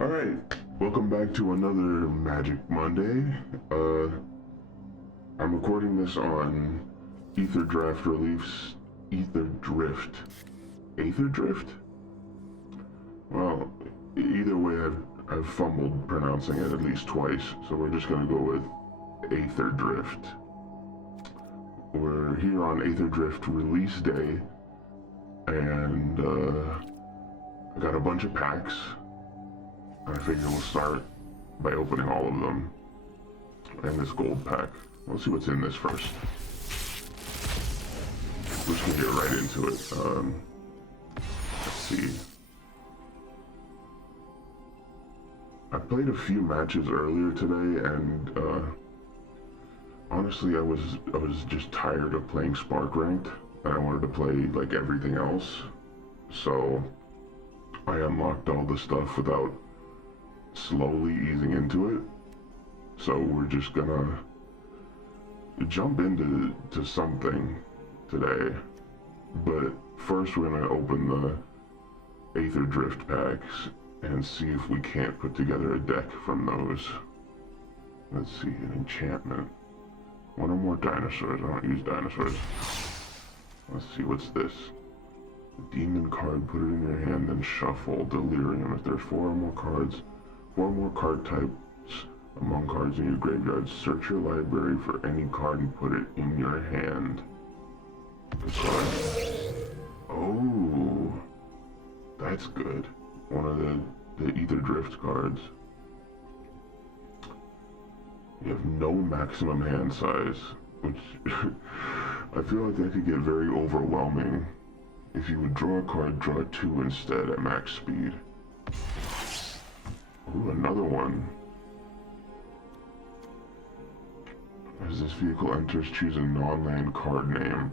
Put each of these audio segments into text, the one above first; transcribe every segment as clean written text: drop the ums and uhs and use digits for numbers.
Alright, welcome back to another Magic Monday. I'm recording this on Aetherdrift Release. Aetherdrift? Well, either way, I've fumbled pronouncing it at least twice, so we're just gonna go with Aetherdrift. We're here on Aetherdrift Release Day, and I got a bunch of packs. I figure we'll start by opening all of them. And this gold pack. Let's see what's in this first. We're just gonna get right into it. Let's see. I played a few matches earlier today, and honestly, I was just tired of playing Spark Ranked, and I wanted to play like everything else. So I unlocked all the stuff without slowly easing into it. So we're just gonna jump into something today. But first we're gonna open the Aetherdrift packs and see if we can't put together a deck from those. Let's see, an enchantment. One or more dinosaurs. I don't use dinosaurs. Let's see, what's this? Demon card, put it in your hand, then shuffle. Delirium. If there's four more card types among cards in your graveyard, search your library for any card and put it in your hand. Oh, that's good. One of the Aetherdrift cards. You have no maximum hand size, which I feel like that could get very overwhelming. If you would draw a card, draw two instead at max speed. Ooh, another one. As this vehicle enters, choose a non-land card name.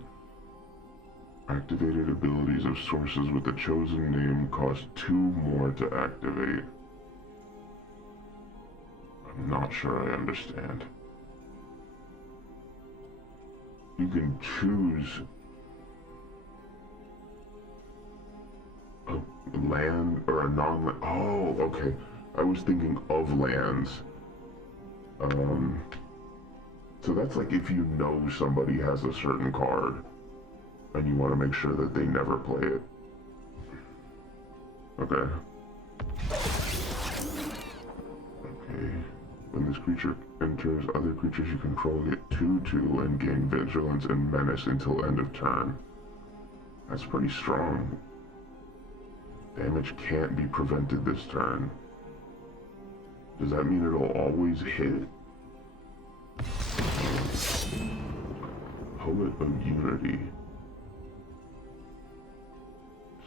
Activated abilities of sources with the chosen name cost 2 more to activate. I'm not sure I understand. You can choose a land or a non-land. Oh, okay. I was thinking of lands. So that's like if you know somebody has a certain card and you want to make sure that they never play it. Okay. Okay. When this creature enters, other creatures you control get 2/2 and gain vigilance and menace until end of turn. That's pretty strong. Damage can't be prevented this turn. Does that mean it'll always hit? Poet of Unity.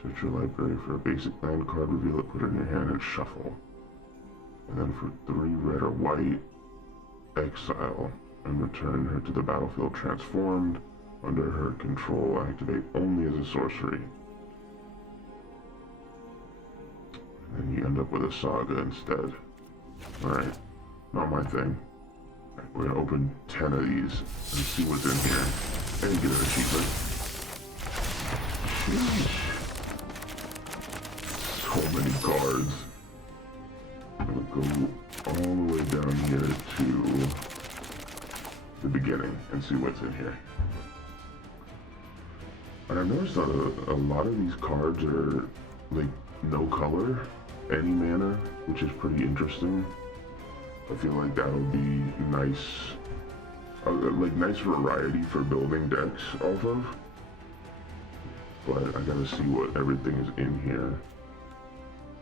Search your library for a basic land card, reveal it, put it in your hand, and shuffle. And then for 3 red or white, exile, and return her to the battlefield transformed. Under her control, activate only as a sorcery. And then you end up with a saga instead. Alright, not my thing. Right, we're gonna open 10 of these and see what's in here. And get an achievement. Sheesh. So many cards. I'm gonna go all the way down here to the beginning and see what's in here. And I've noticed that a lot of these cards are like no color, any mana, which is pretty interesting. I feel like that would be nice, like nice variety for building decks off of. But I gotta see what everything is in here.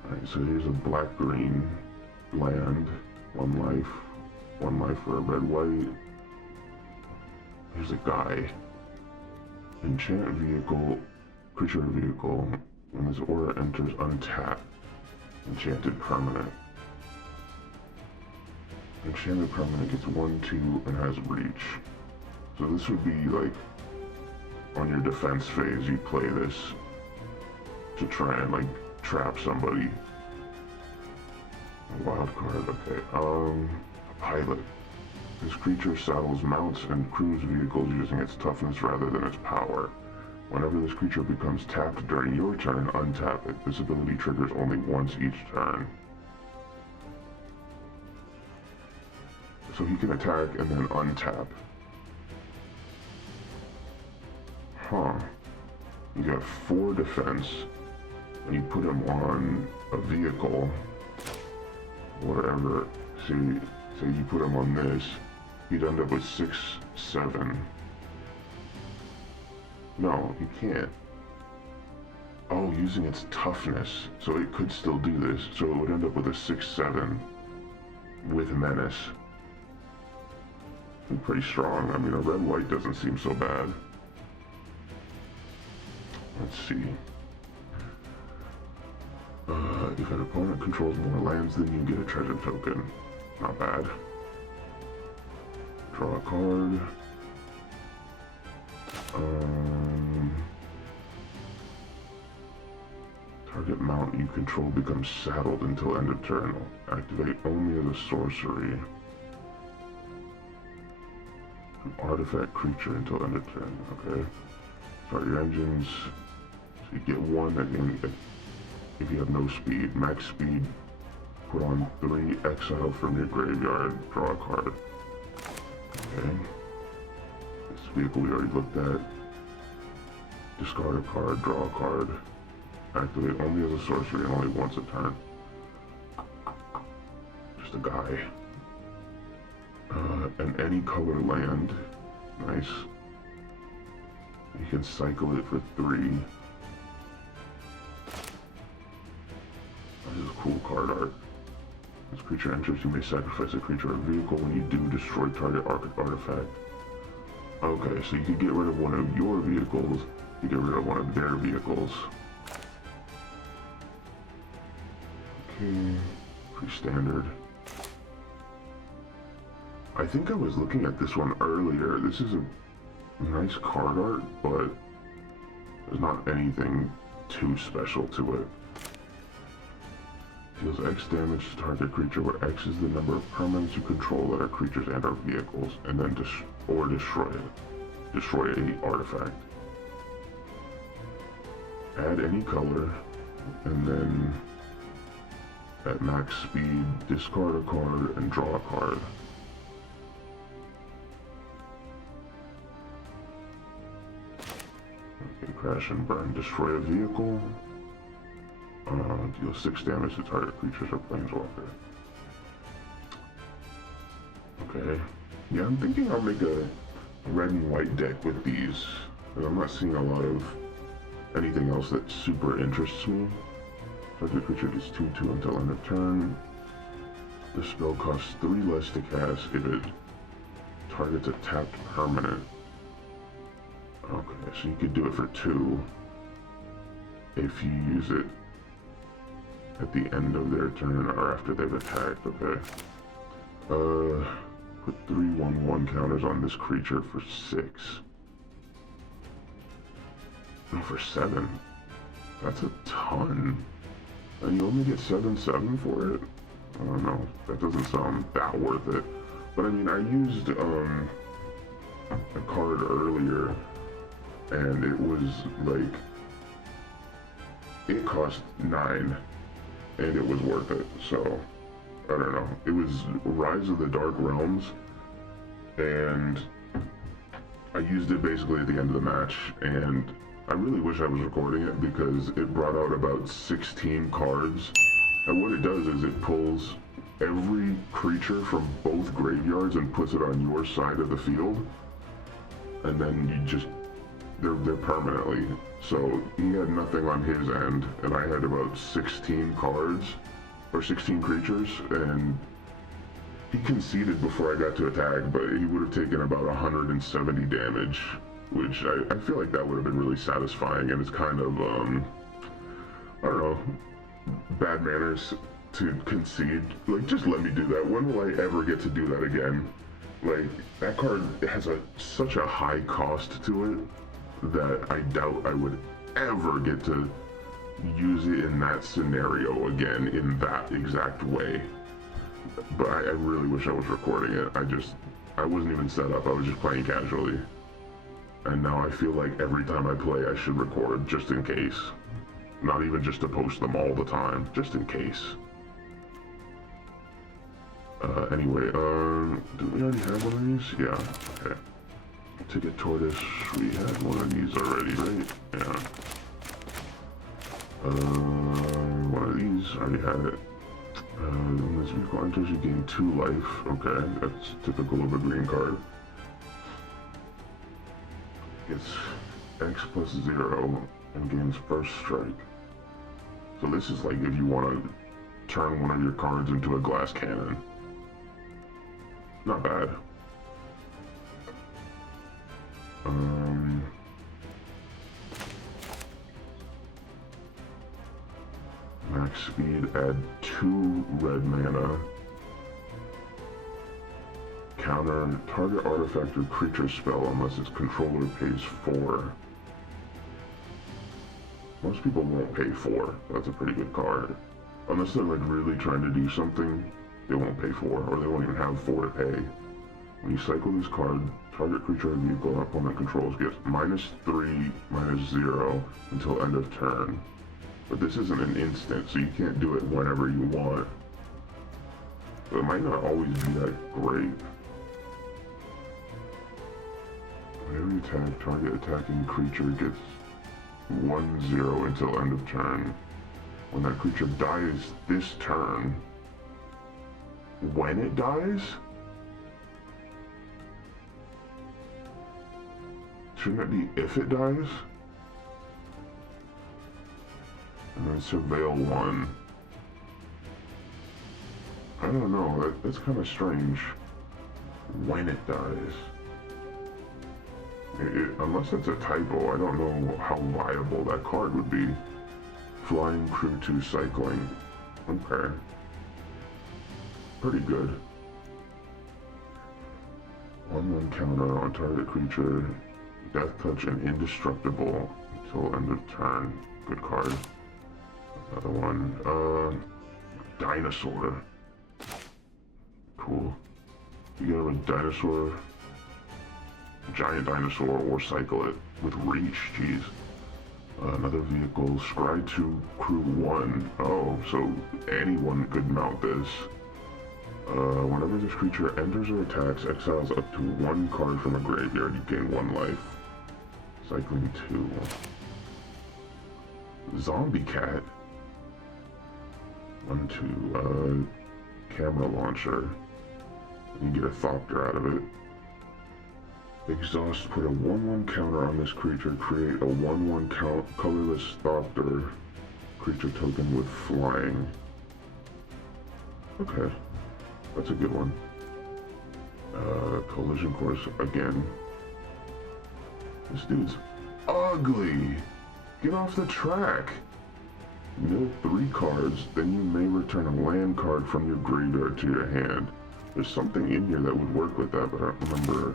Alright, so here's a black-green land, 1 life for a red-white. Here's a guy. Enchant vehicle, creature vehicle. When this aura enters, untap. Enchanted permanent. Enchanted permanent gets 1/2 and has reach. So this would be like on your defense phase, you play this to try and like trap somebody. A wild card, okay. A pilot. This creature saddles mounts and crews vehicles using its toughness rather than its power. Whenever this creature becomes tapped during your turn, untap it. This ability triggers only once each turn. So he can attack and then untap. Huh. You got 4 defense, and you put him on a vehicle, whatever. Say you put him on this, he'd end up with 6, 7. No, you can't. Oh, using its toughness, so it could still do this. So it would end up with a 6, 7 with menace. Pretty strong. I mean, a red-white doesn't seem so bad. Let's see. If an opponent controls more lands, then you get a treasure token. Not bad. Draw a card. Target mount you control becomes saddled until end of turn. Activate only as a sorcery. An artifact creature until end of turn. Okay. Start your engines. So you get 1 again if you have no speed. Max speed. Put on 3, exile from your graveyard, draw a card. Okay. This vehicle we already looked at. Discard a card, draw a card. Activate only as a sorcery and only once a turn. Just a guy. And any color land. Nice. You can cycle it for 3. This is cool card art. This creature enters, you may sacrifice a creature or vehicle. When you do, destroy target artifact. Okay, so you can get rid of one of your vehicles, you get rid of one of their vehicles. Okay, pretty standard. I think I was looking at this one earlier. This is a nice card art, but there's not anything too special to it. Deals X damage to target creature, where X is the number of permanents you control that are creatures and or vehicles, and then destroy it. Destroy a artifact. Add any color, and then at max speed, discard a card and draw a card. Okay, crash and burn. Destroy a vehicle. Deal 6 damage to target creatures or planeswalker. Okay. Yeah, I'm thinking I'll make a red and white deck with these. And I'm not seeing a lot of anything else that super interests me. Target creature gets 2/2 until end of turn. The spell costs 3 less to cast if it targets a tapped permanent. Okay, so you could do it for 2 if you use it at the end of their turn or after they've attacked. Okay. Put 3/1/1 counters on this creature for 6. No, for 7. That's a ton. And you only get 7/7 for it? I don't know. That doesn't sound that worth it. But I mean, I used a card earlier, and it was like, it cost 9, and it was worth it. So I don't know. It was Rise of the Dark Realms, and I used it basically at the end of the match, and I really wish I was recording it because it brought out about 16 cards. And what it does is it pulls every creature from both graveyards and puts it on your side of the field. And then you just, they're permanently. So he had nothing on his end, and I had about 16 cards, or 16 creatures, and he conceded before I got to attack, but he would have taken about 170 damage, which I feel like that would have been really satisfying, and it's kind of, I don't know, bad manners to concede. Like, just let me do that. When will I ever get to do that again? Like, that card has such a high cost to it that I doubt I would ever get to use it in that scenario again in that exact way. But I really wish I was recording it. I wasn't even set up. I was just playing casually. And now I feel like every time I play, I should record just in case. Not even just to post them all the time, just in case. Anyway, do we already have one of these? Yeah, okay. Ticket Tortoise, we had one of these already, right? Yeah. One of these, I already had it. When this vehicle enters, you gain 2 life. Okay, that's typical of a green card. Gets X plus 0 and gains first strike. So this is like if you want to turn one of your cards into a glass cannon. Not bad. Max speed, add 2 red mana. Counter target artifact or creature spell unless its controller pays 4. Most people won't pay 4. That's a pretty good card. Unless they're like really trying to do something, they won't pay 4, or they won't even have 4 to pay. When you cycle this card, target creature or vehicle opponent controls gets -3, -0 until end of turn. But this isn't an instant, so you can't do it whenever you want. So it might not always be that great. Whenever you attack, target attacking creature gets 1/0 until end of turn. When that creature dies this turn, when it dies? Shouldn't it be if it dies? And then surveil 1. I don't know, that's kind of strange. When it dies. Unless it's a typo, I don't know how viable that card would be. Flying Crew 2 Cycling. Okay. Pretty good. 1/1 counter on target creature. Death Touch and Indestructible until end of turn. Good card. Another one. Dinosaur. Cool. You get a dinosaur, giant dinosaur, or cycle it with reach. Jeez. Another vehicle. Scry 2 Crew 1. Oh, so anyone could mount this. Whenever this creature enters or attacks, exiles up to 1 card from a graveyard. You gain 1 life. Cycling 2. Zombie Cat. 1/2. Camera launcher. You get a Thopter out of it. Exhaust, put a 1/1 counter on this creature, create a 1/1 colorless Thopter creature token with flying. Okay, that's a good one. Collision Course again. This dude's ugly! Get off the track! Mill 3 cards, then you may return a land card from your graveyard to your hand. There's something in here that would work with that, but I don't remember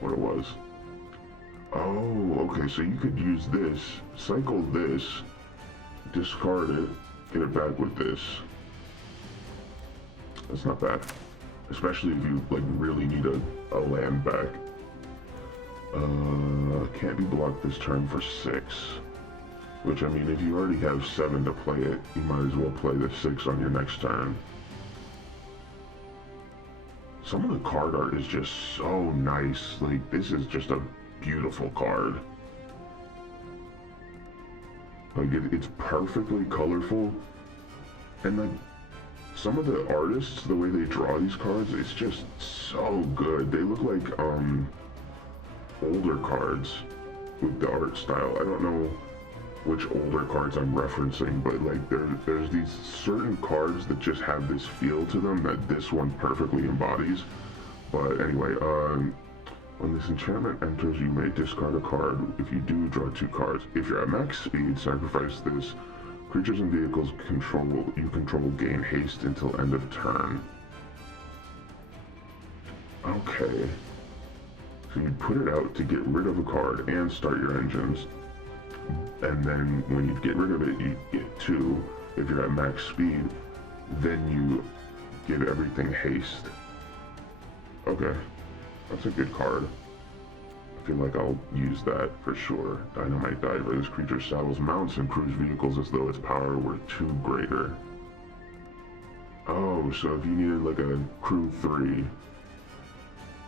what it was. Oh, okay, so you could use this, cycle this, discard it, get it back with this. That's not bad. Especially if you like really need a land back. Can't be blocked this turn for 6. Which, I mean, if you already have 7 to play it, you might as well play the 6 on your next turn. Some of the card art is just so nice. Like, this is just a beautiful card. Like, it's perfectly colorful. And, like, some of the artists, the way they draw these cards, it's just so good. They look like, older cards with the art style. I don't know which older cards I'm referencing, but like there's these certain cards that just have this feel to them that this one perfectly embodies. But anyway, when this enchantment enters, you may discard a card. If you do, draw 2 cards. If you're at max speed, sacrifice this. Creatures and vehicles you control gain haste until end of turn. Okay. So you put it out to get rid of a card and start your engines. And then when you get rid of it, you get 2. If you're at max speed, then you give everything haste. Okay, that's a good card. I feel like I'll use that for sure. Dynamite Diver. This creature saddles mounts and crews vehicles as though its power were 2 greater. Oh, so if you needed like a crew 3,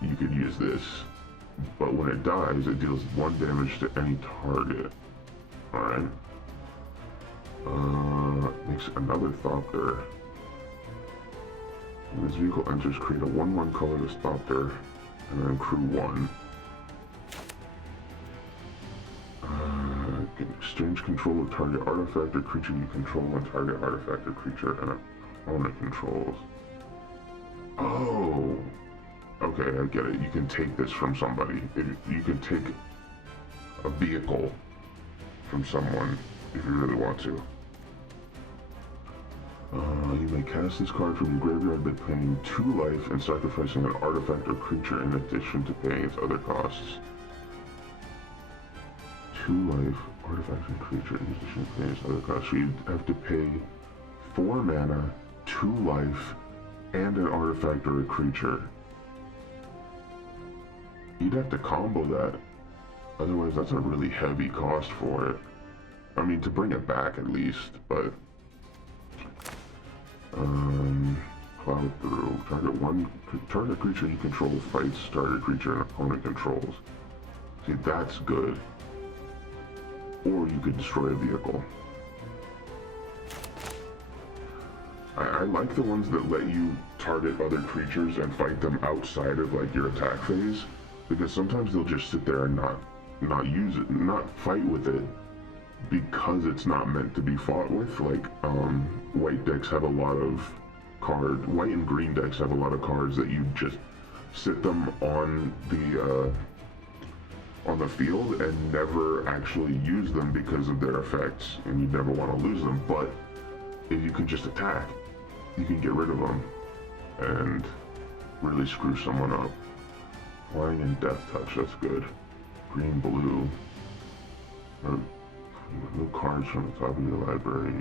you could use this. But when it dies, it deals 1 damage to any target. Alright. Makes another Thopter. When this vehicle enters, create a 1/1 colorless Thopter, and then crew 1. Can exchange control of target artifact or creature you control when target artifact or creature and opponent controls. Oh! Okay, I get it. You can take this from somebody. You can take a vehicle from someone if you really want to. You may cast this card from your graveyard by paying 2 life and sacrificing an artifact or creature in addition to paying its other costs. 2 life, artifact and creature in addition to paying its other costs. So you'd have to pay 4 mana, 2 life, and an artifact or a creature. You'd have to combo that. Otherwise, that's a really heavy cost for it. I mean, to bring it back at least, but... Plow through. Target creature you control fights target creature and opponent controls. See, that's good. Or you could destroy a vehicle. I like the ones that let you target other creatures and fight them outside of like your attack phase, because sometimes they'll just sit there and not use it, not fight with it, because it's not meant to be fought with. Like white decks have a lot of white and green decks have a lot of cards that you just sit them on the field and never actually use them because of their effects, and you never want to lose them. But if you can just attack, you can get rid of them and really screw someone up. Flying and Death Touch, that's good. Green, blue. Remove cards from the top of your library.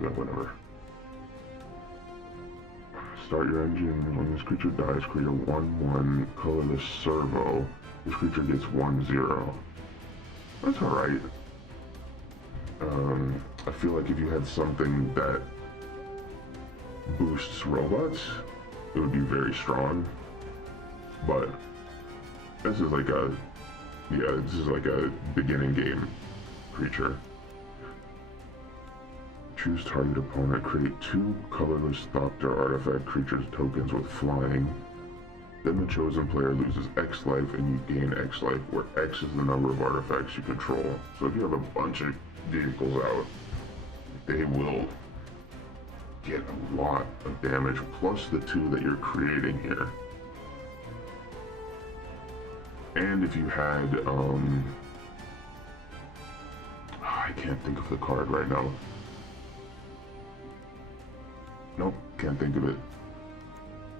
Yeah, whatever. Start your engine. When this creature dies, create a 1/1 colorless servo. This creature gets 1/0. That's alright. I feel like if you had something that boosts robots, it would be very strong. But this is like a beginning game creature. Choose target opponent. Create 2 colorless Thopter artifact creatures tokens with flying. Then the chosen player loses X life and you gain X life, where X is the number of artifacts you control. So if you have a bunch of vehicles out, they will get a lot of damage, plus the 2 that you're creating here. And if you had, I can't think of the card right now. Nope, can't think of it.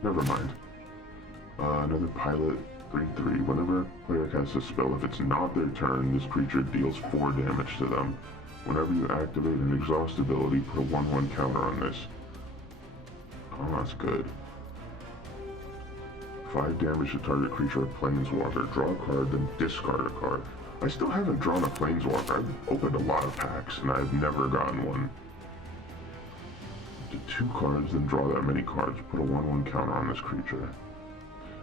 Never mind. Another pilot, 3/3. Whenever a player casts a spell, if it's not their turn, this creature deals 4 damage to them. Whenever you activate an exhaust ability, put a 1/1 counter on this. Oh, that's good. 5 damage to target creature or planeswalker. Draw a card, then discard a card. I still haven't drawn a planeswalker. I've opened a lot of packs, and I've never gotten one. Do 2 cards, then draw that many cards. Put a 1/1 counter on this creature.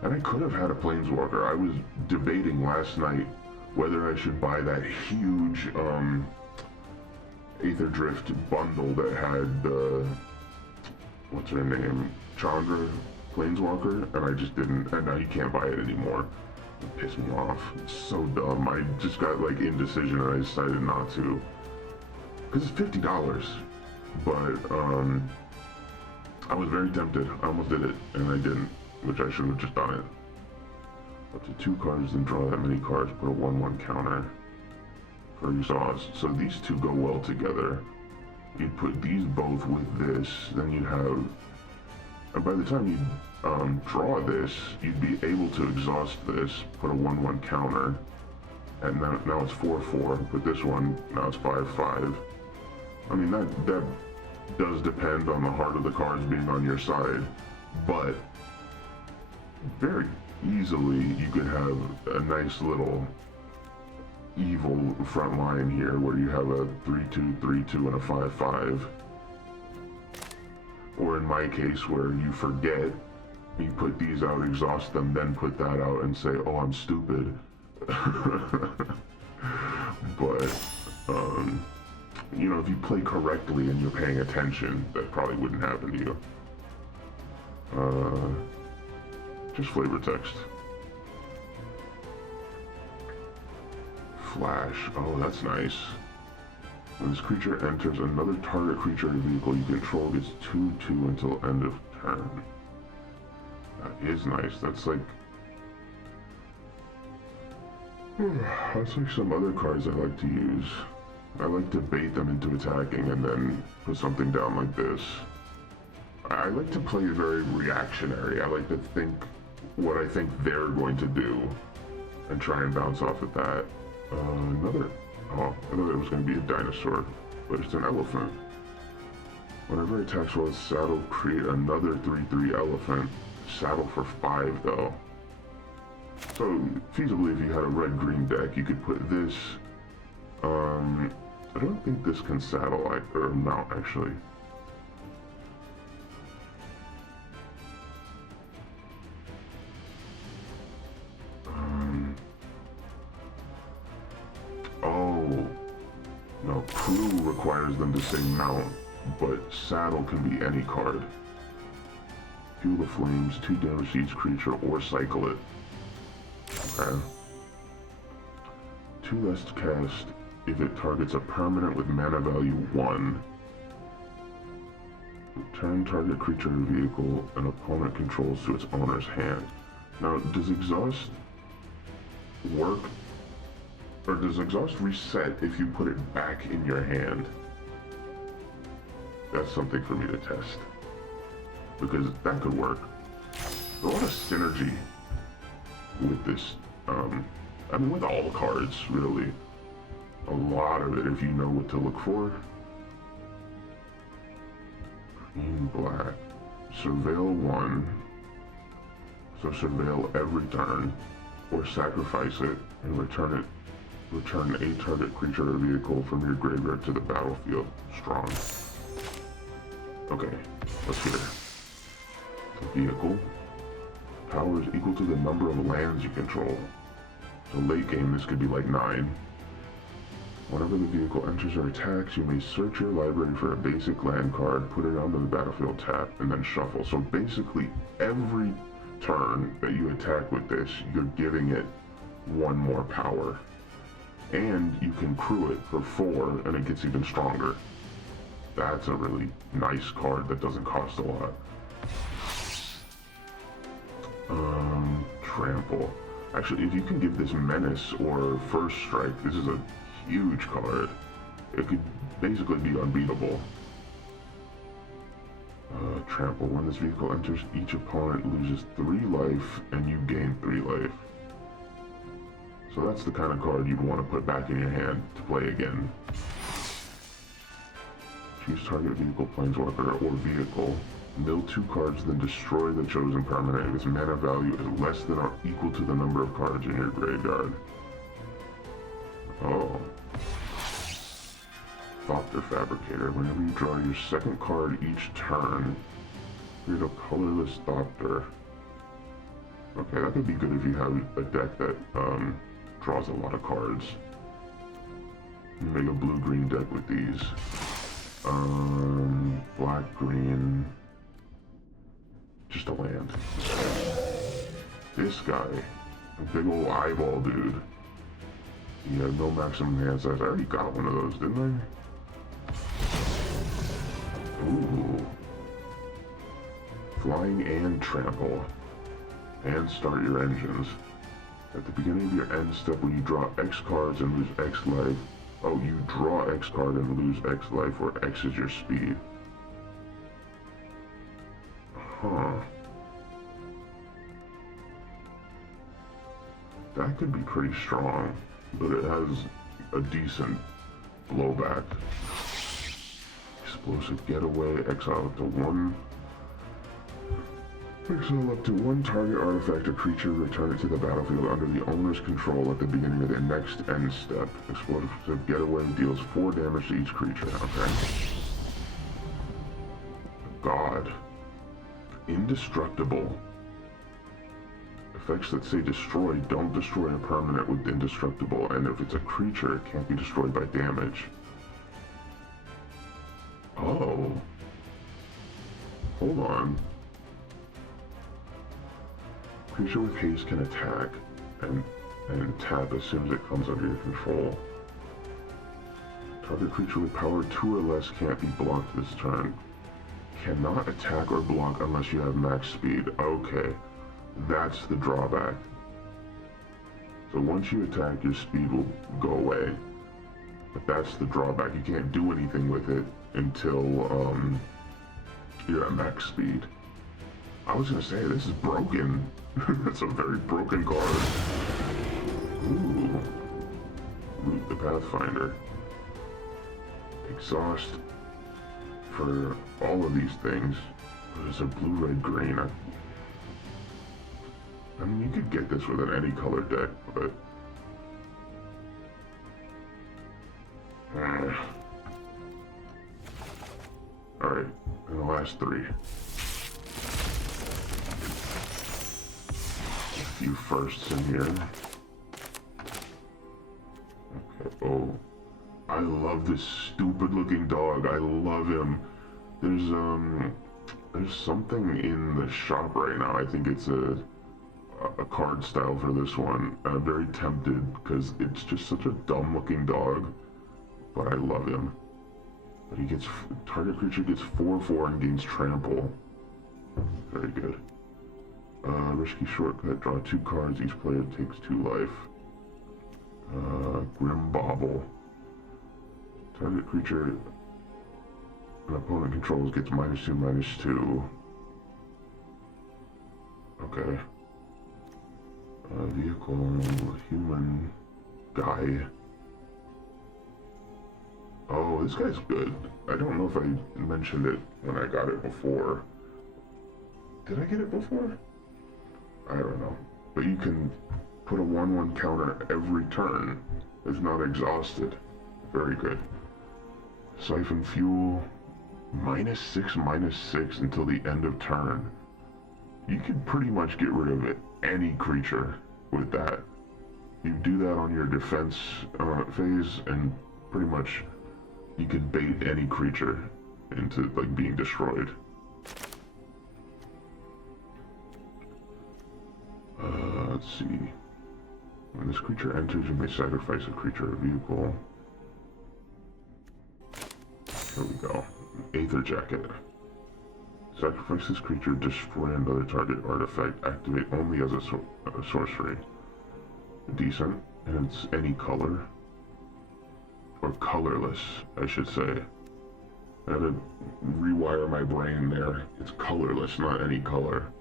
And I could have had a planeswalker. I was debating last night whether I should buy that huge Aetherdrift bundle that had what's her name? Chandra Planeswalker, and I just didn't, and now you can't buy it anymore. It pissed me off. It's so dumb. I just got like indecision and I decided not to. Because it's $50. But I was very tempted. I almost did it, and I didn't, which I should have just done it. Up to 2 cards, then draw that many cards, put a 1/1 counter for exhaust. So these 2 go well together. You'd put these both with this, then you'd have, and by the time you draw this, you'd be able to exhaust this, put a 1/1 counter, and now it's 4/4. Put this one, now it's 5/5. I mean, that does depend on the heart of the cards being on your side, but very easily you could have a nice little evil front line here where you have a 3/2, 3/2, and a 5/5. Or in my case, where you forget, you put these out, exhaust them, then put that out and say, oh, I'm stupid. But, you know, if you play correctly and you're paying attention, that probably wouldn't happen to you. Just flavor text. Flash. Oh, that's nice. When this creature enters another target creature or vehicle you control gets 2/2 until end of turn. That is nice. That's like some other cards I like to use. I like to bait them into attacking and then put something down like this. I like to play very reactionary. I like to think what I think they're going to do and try and bounce off of that. Oh, I thought it was going to be a dinosaur, but it's an elephant. Whenever it attacks while it's saddled, create another 3/3 elephant. Saddle for 5 though. So feasibly, if you had a red-green deck, you could put this. I don't think this can saddle or mount actually. Oh, no, crew requires them to say mount, but saddle can be any card. Fuel the flames, 2 damage to each creature, or cycle it. Okay. 2 less to cast if it targets a permanent with mana value 1. Return target creature or vehicle an opponent controls to its owner's hand. Now, does exhaust work? Or does exhaust reset if you put it back in your hand? That's something for me to test. Because that could work. There's a lot of synergy with this. I mean, with all cards, really. A lot of it, if you know what to look for. Green, black. Surveil 1. So surveil every turn. Or sacrifice it and return a target creature or vehicle from your graveyard to the battlefield. Strong. Okay, let's hear it. The vehicle. Power is equal to the number of lands you control. So late game, this could be like 9. Whenever the vehicle enters or attacks, you may search your library for a basic land card, put it onto the battlefield tap, and then shuffle. So basically, every turn that you attack with this, you're giving it 1 more power. And you can crew it for 4, and it gets even stronger. That's a really nice card that doesn't cost a lot. Trample. Actually, if you can give this Menace or First Strike, this is a huge card. It could basically be unbeatable. Trample. When this vehicle enters, each opponent loses 3 life, and you gain 3 life. So that's the kind of card you'd want to put back in your hand to play again. Choose target vehicle, planeswalker, or vehicle. Mill 2 cards, then destroy the chosen permanent if its mana value is less than or equal to the number of cards in your graveyard. Oh. Thopter Fabricator. Whenever you draw your second card each turn, create a colorless Thopter. Okay, that could be good if you have a deck that draws a lot of cards. You make a blue-green deck with these. Black-green. Just a land. This guy. A big old eyeball dude. He had no maximum hand size. I already got one of those, didn't I? Ooh. Flying and trample. And start your engines. At the beginning of your end step, when you draw X cards and lose X life, oh, you draw X card and lose X life, where X is your speed. Huh. That could be pretty strong, but it has a decent blowback. Explosive Getaway, exile up to 1. Exile up to 1 target artifact or creature, return it to the battlefield under the owner's control at the beginning of the next end step. Explosive Getaway deals 4 damage to each creature. Okay. God. Indestructible. Effects that say destroy don't destroy a permanent with indestructible, and if it's a creature, it can't be destroyed by damage. Oh. Hold on. Creature with haste can attack, and tap as soon as it comes under your control. Target creature with power 2 or less can't be blocked this turn. Cannot attack or block unless you have max speed. Okay, that's the drawback. So once you attack, your speed will go away. But that's the drawback. You can't do anything with it until you're at max speed. I was gonna say, this is broken. That's a very broken card. Ooh. Root the Pathfinder. Exhaust for all of these things. There's a blue, red, green. I mean, you could get this with an any color deck, but alright, and the last three. A few firsts in here. Okay, oh. I love this stupid looking dog. I love him. There's something in the shop right now. I think it's a card style for this one. I'm very tempted because it's just such a dumb looking dog, but I love him. But he gets, target creature gets 4/4 and gains trample. Very good. Risky shortcut, draw 2 cards, each player takes 2 life. Grim Bauble. Target creature an opponent controls gets -2/-2. Okay. Vehicle, human, guy. Oh, this guy's good. I don't know if I mentioned it when I got it before. Did I get it before? I don't know. But you can put a 1/1 counter every turn. It's not exhausted. Very good. Siphon fuel, -6/-6 until the end of turn. You can pretty much get rid of any creature with that. You do that on your defense phase, and pretty much you can bait any creature into like being destroyed. Let's see. When this creature enters, you may sacrifice a creature or vehicle. Here we go. Aether Jacket. Sacrifice this creature, destroy another target artifact, activate only as a sorcery. Decent, and it's any color. Or colorless, I should say. I had to rewire my brain there. It's colorless, not any color.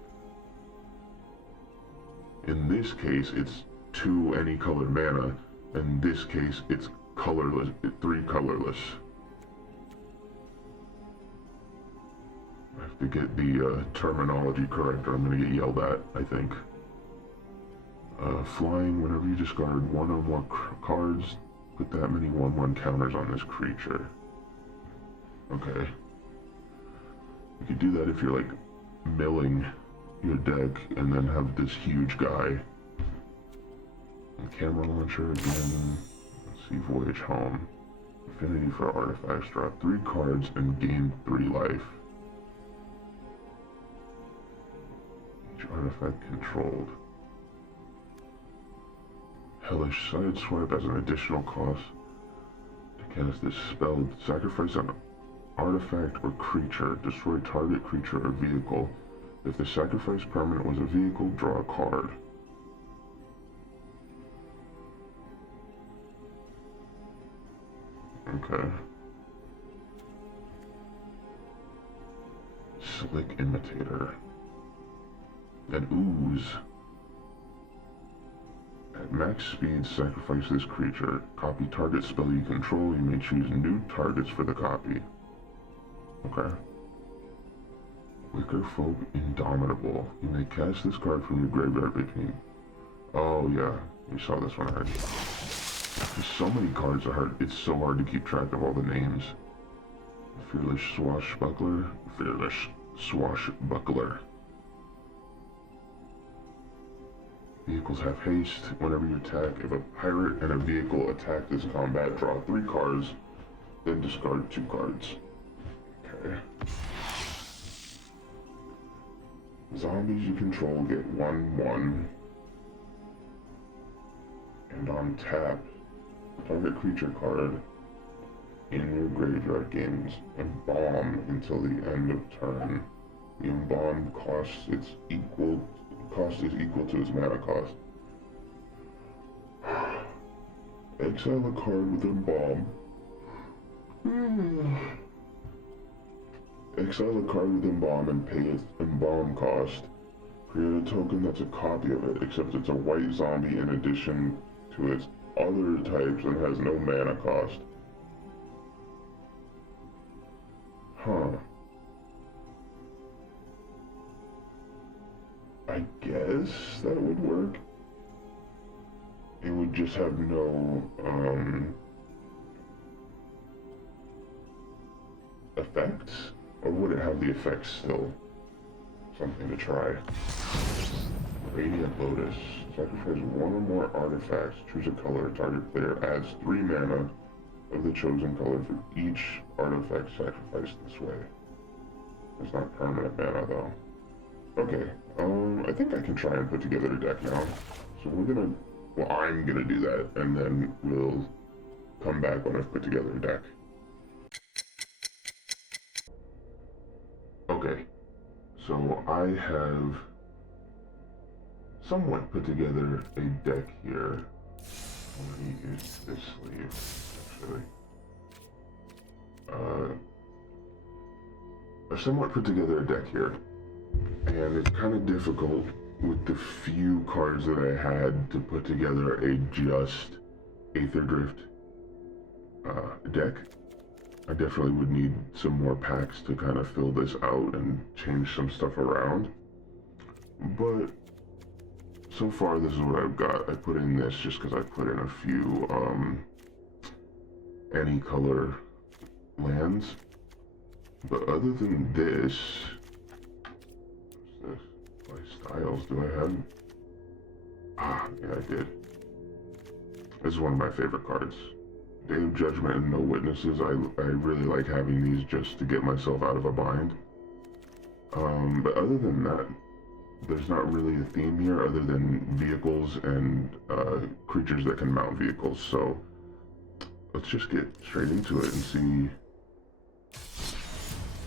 In this case, it's 2 any color mana. In this case, it's colorless, 3 colorless. I have to get the terminology correct or I'm going to get yelled at, I think. Flying, whenever you discard 1 or more cards, put that many 1/1 counters on this creature. Okay. You could do that if you're like milling your deck and then have this huge guy. And camera launcher again. Let's see, Voyage Home. Affinity for artifacts, draw 3 cards and gain 3 life. Each artifact controlled. Hellish Sideswipe as an additional cost to cast this spell. Sacrifice an artifact or creature. Destroy target creature or vehicle. If the sacrifice permanent was a vehicle, draw a card. Okay. Slick Imitator. And Ooze. At max speed, sacrifice this creature. Copy target spell you control. You may choose new targets for the copy. Okay. Wicker Folk Indomitable. You may cast this card from your graveyard between... Oh yeah, you saw this one already. There's so many cards are hard. It's so hard to keep track of all the names. Fearless Swashbuckler. Fearless Swashbuckler. Vehicles have haste. Whenever you attack, if a pirate and a vehicle attack this combat, draw 3 cards, then discard 2 cards. Okay. Zombies you control get 1/1. And on tap, target creature card in your graveyard gains Embalm until the end of turn. The Embalm cost is equal to its mana cost. Exile a card with Embalm. Exile a card with Embalm and pay its Embalm cost. Create a token that's a copy of it, except it's a white zombie in addition to its other types and has no mana cost. Huh. I guess that would work. It would just have no, effects? Or would it have the effects still? Something to try. Radiant Lotus. Sacrifice 1 or more artifacts. Choose a color. Target player adds 3 mana of the chosen color for each artifact sacrificed this way. It's not permanent mana though. Okay, I think I can try and put together a deck now. So I'm gonna do that, and then we'll come back when I've put together a deck. Okay, so I have somewhat put together a deck here. Let me use this sleeve, actually. I've somewhat put together a deck here, and it's kind of difficult with the few cards that I had to put together a just Aetherdrift deck. I definitely would need some more packs to kind of fill this out and change some stuff around. But so far this is what I've got. I put in this just because I put in a few any color lands. But other than this, what's this? My styles, do I have? Ah, yeah, I did. This is one of my favorite cards. Day of Judgment and No Witnesses. I really like having these just to get myself out of a bind. But other than that, there's not really a theme here other than vehicles and creatures that can mount vehicles. So let's just get straight into it and see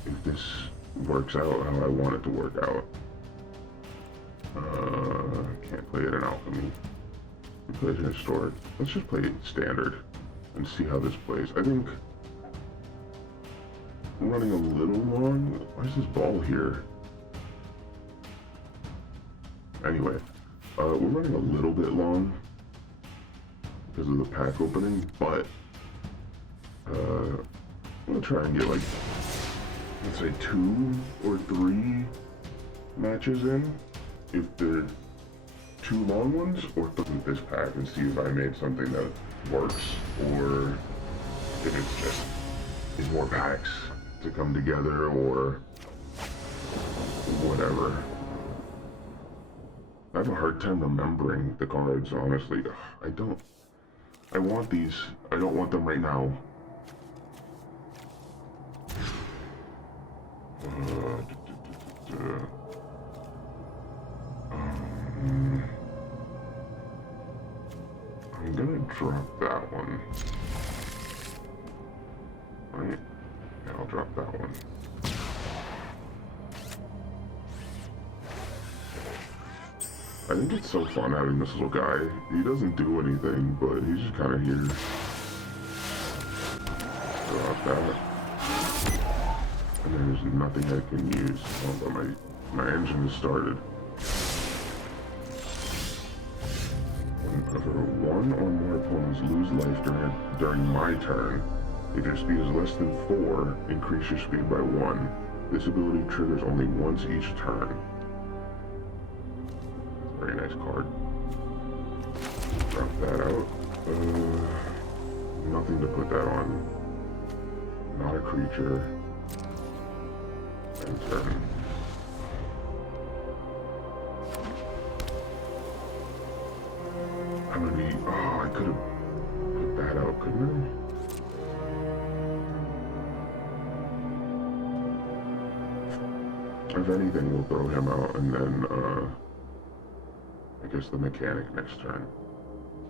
if this works out how I want it to work out. Can't play it in Alchemy. Play it in Historic. Let's just play it Standard and see how this plays. I think I'm running a little long. Why is this ball here? Anyway, we're running a little bit long because of the pack opening, but I'm gonna try and get like, let's say 2 or 3 matches in. If they're 2 long ones, or with this pack and see if I made something that works, or if it's just need more packs to come together, or whatever. I have a hard time remembering the cards, honestly. I want these. I don't want them right now. I'm gonna drop that one. Right? Yeah, I'll drop that one. I think it's so fun having this little guy. He doesn't do anything, but he's just kind of here. Drop that. And there's nothing I can use. Oh, but my engine is started. Whenever 1 or more opponents lose life during my turn, if your speed is less than 4, increase your speed by 1. This ability triggers only once each turn. Very nice card. Drop that out. Nothing to put that on. Not a creature. And turn. I'm gonna be. Oh, I could have put that out, couldn't I? If anything, we'll throw him out and then, I guess the mechanic next turn.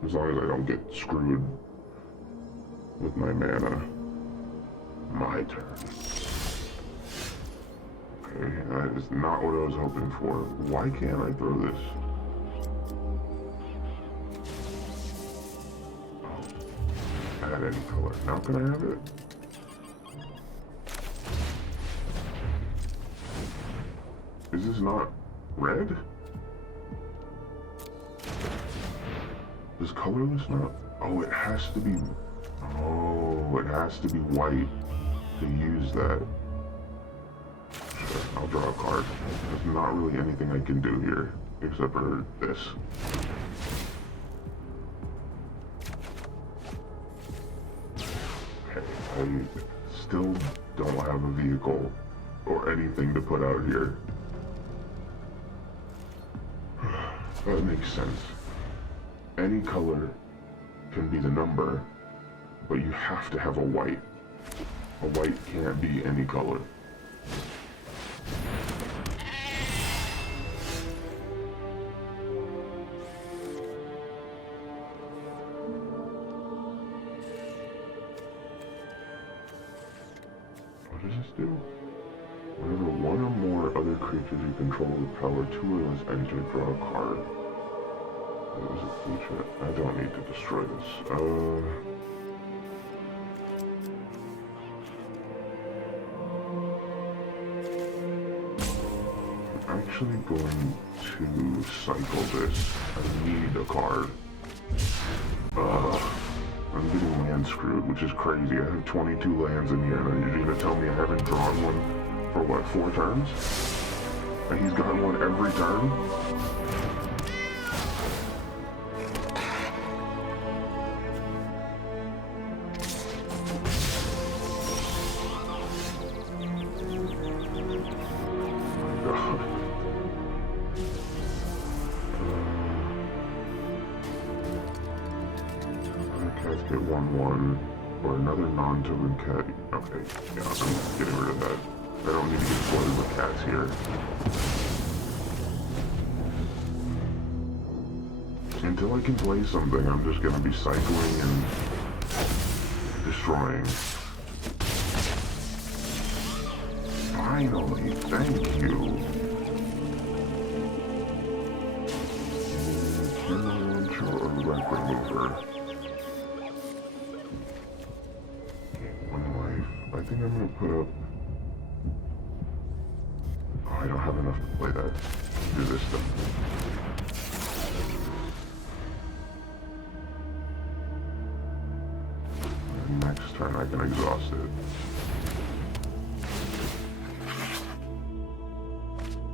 As long as I don't get screwed with my mana. My turn. Okay, that is not what I was hoping for. Why can't I throw this? Oh. Add any color. Now can I have it? Is this not red? Is colorless not? Oh, it has to be... Oh, it has to be white to use that. Sure, I'll draw a card. There's not really anything I can do here, except for this. Okay, I still don't have a vehicle or anything to put out here. That makes sense. Any color can be the number, but you have to have a white. A white can't be any color. What does this do? Whenever one or more other creatures you control with power 2 or less enter, draw a card. What was it, feature? I don't need to destroy this. I'm actually going to cycle this. I need a card. I'm getting land screwed, which is crazy. I have 22 lands in here, and you're gonna tell me I haven't drawn one for what, 4 turns? And he's got one every turn? Get 1/1 or another non-token cat. Okay, yeah, I'm getting rid of that. I don't need to get flooded with cats here. Until I can play something, I'm just gonna be cycling and destroying. Finally, thank you. Camera launcher or wreck remover. I think I'm gonna put up... Oh, I don't have enough to play that. Do this stuff. And next turn I can exhaust it.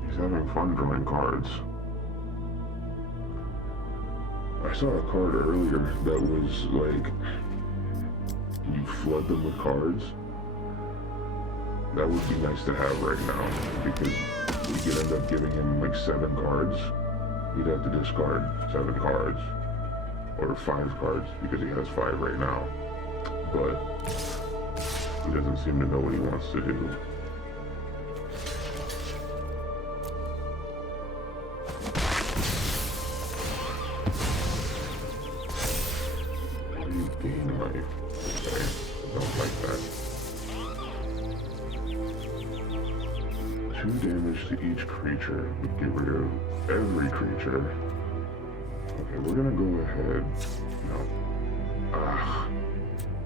He's having fun drawing cards. I saw a card earlier that was like... You flood them with cards. That would be nice to have right now, because we could end up giving him like 7 cards. He'd have to discard 7 cards, or 5 cards, because he has 5 right now. But he doesn't seem to know what he wants to do. What do you gain life? Okay, I don't like that. 2 damage to each creature. We get rid of every creature. Okay, we're gonna go ahead. No. Ah.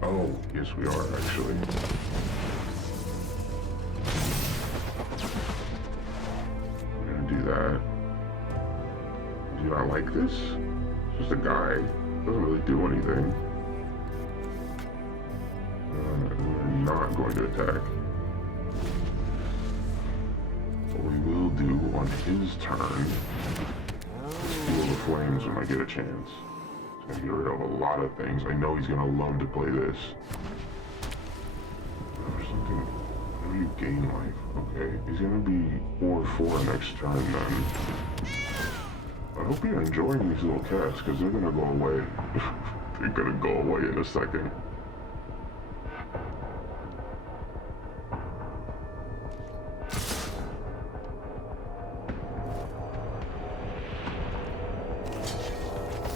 Oh, yes we are actually. We're gonna do that. Do you not like this? It's just a guy. Doesn't really do anything. We're not going to attack. What we will do on his turn is Feel the Flames when I get a chance. It's gonna get rid of a lot of things. I know he's gonna love to play this. There's something you gain life. Okay, he's gonna be 4/4 next turn then. I hope you're enjoying these little cats, because they're gonna go away. They're gonna go away in a second.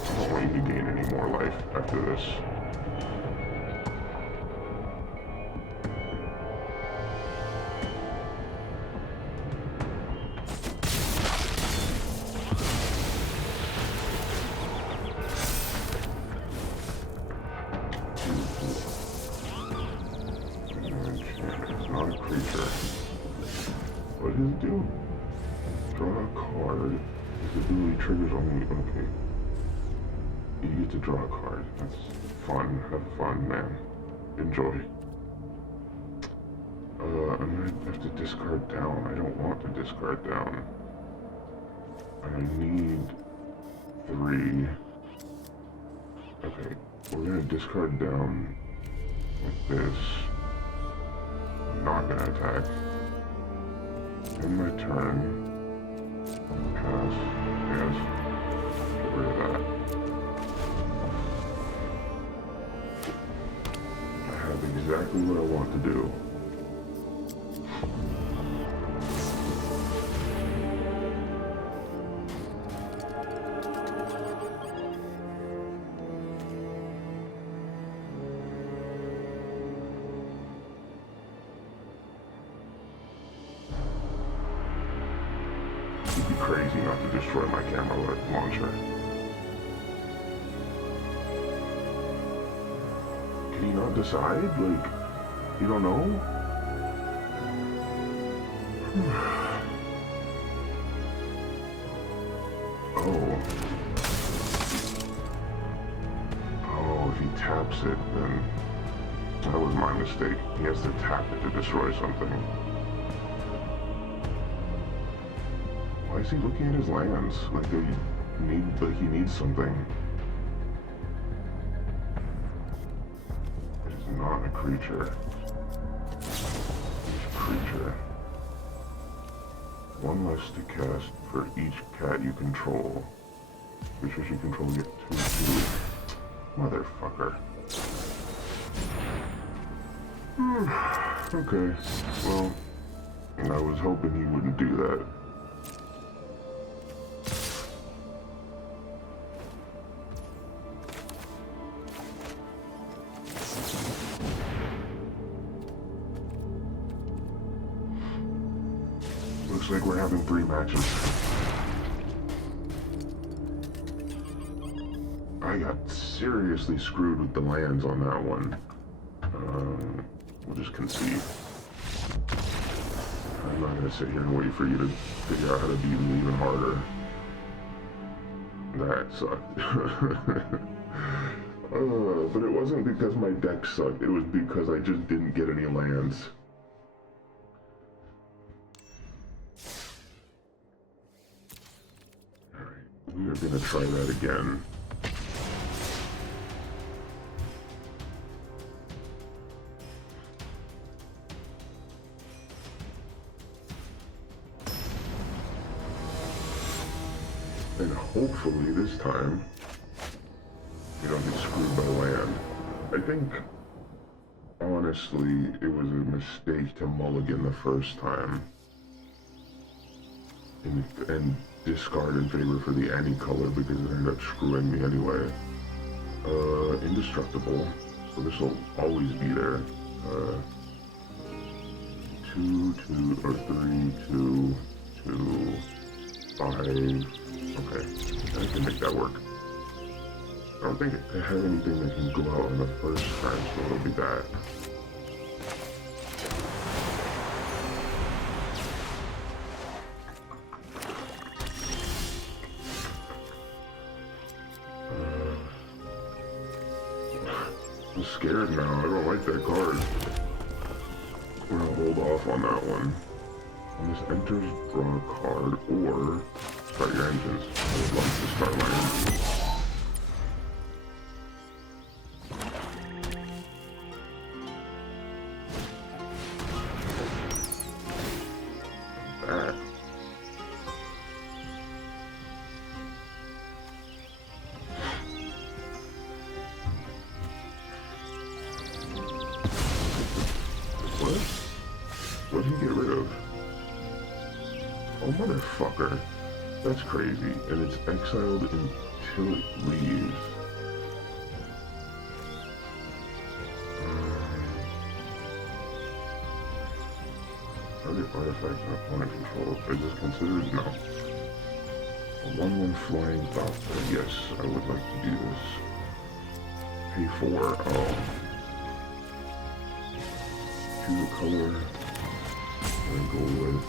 I don't want you to gain any more life after this. Not a creature. What does it do? Draw a card. This ability triggers only. Okay. You get to draw a card. That's fun. Have fun, man. Enjoy. I'm gonna have to discard down. I don't want to discard down. I need 3. Okay. We're gonna discard down like this. I'm not gonna attack. In my turn. Pass. Yes. Get rid of that. I have exactly what I want to do. It'd be crazy not to destroy my camera launcher. Can you not decide? Like, you don't know? Oh. Oh, if he taps it, then... That was my mistake. He has to tap it to destroy something. Why is he looking at his lands? Like he needs something. It is not a creature. It's a creature. 1 less to cast for each cat you control. Creatures you control get 2/2. Motherfucker. Okay, well, I was hoping he wouldn't do that. Looks like we're having 3 matches. I got seriously screwed with the lands on that one. We'll just concede. I'm not gonna sit here and wait for you to figure out how to beat me even harder. That sucked. But it wasn't because my deck sucked, it was because I just didn't get any lands. Alright, we are gonna try that again. And hopefully this time, you don't get screwed by land. I think, honestly, it was a mistake to mulligan the first time. And discard in favor for the any color because it ended up screwing me anyway. Indestructible, so this will always be there. 2, 2, or 3, 2, 2, 5. Okay, I can make that work. I don't think I have anything that can go out on the first time, so it'll be that. I'm scared now, I don't like that card. We're gonna hold off on that one. When this enters, draw a card, or start your engines. I would love to start my engines. Oh, motherfucker. That's crazy. And it's exiled until it leaves. Target artifacts and opponent controls. Is this considered? No. A 1/1 flying doctor. Yes, I would like to do this. Pay for. Oh. Choose a color. And go with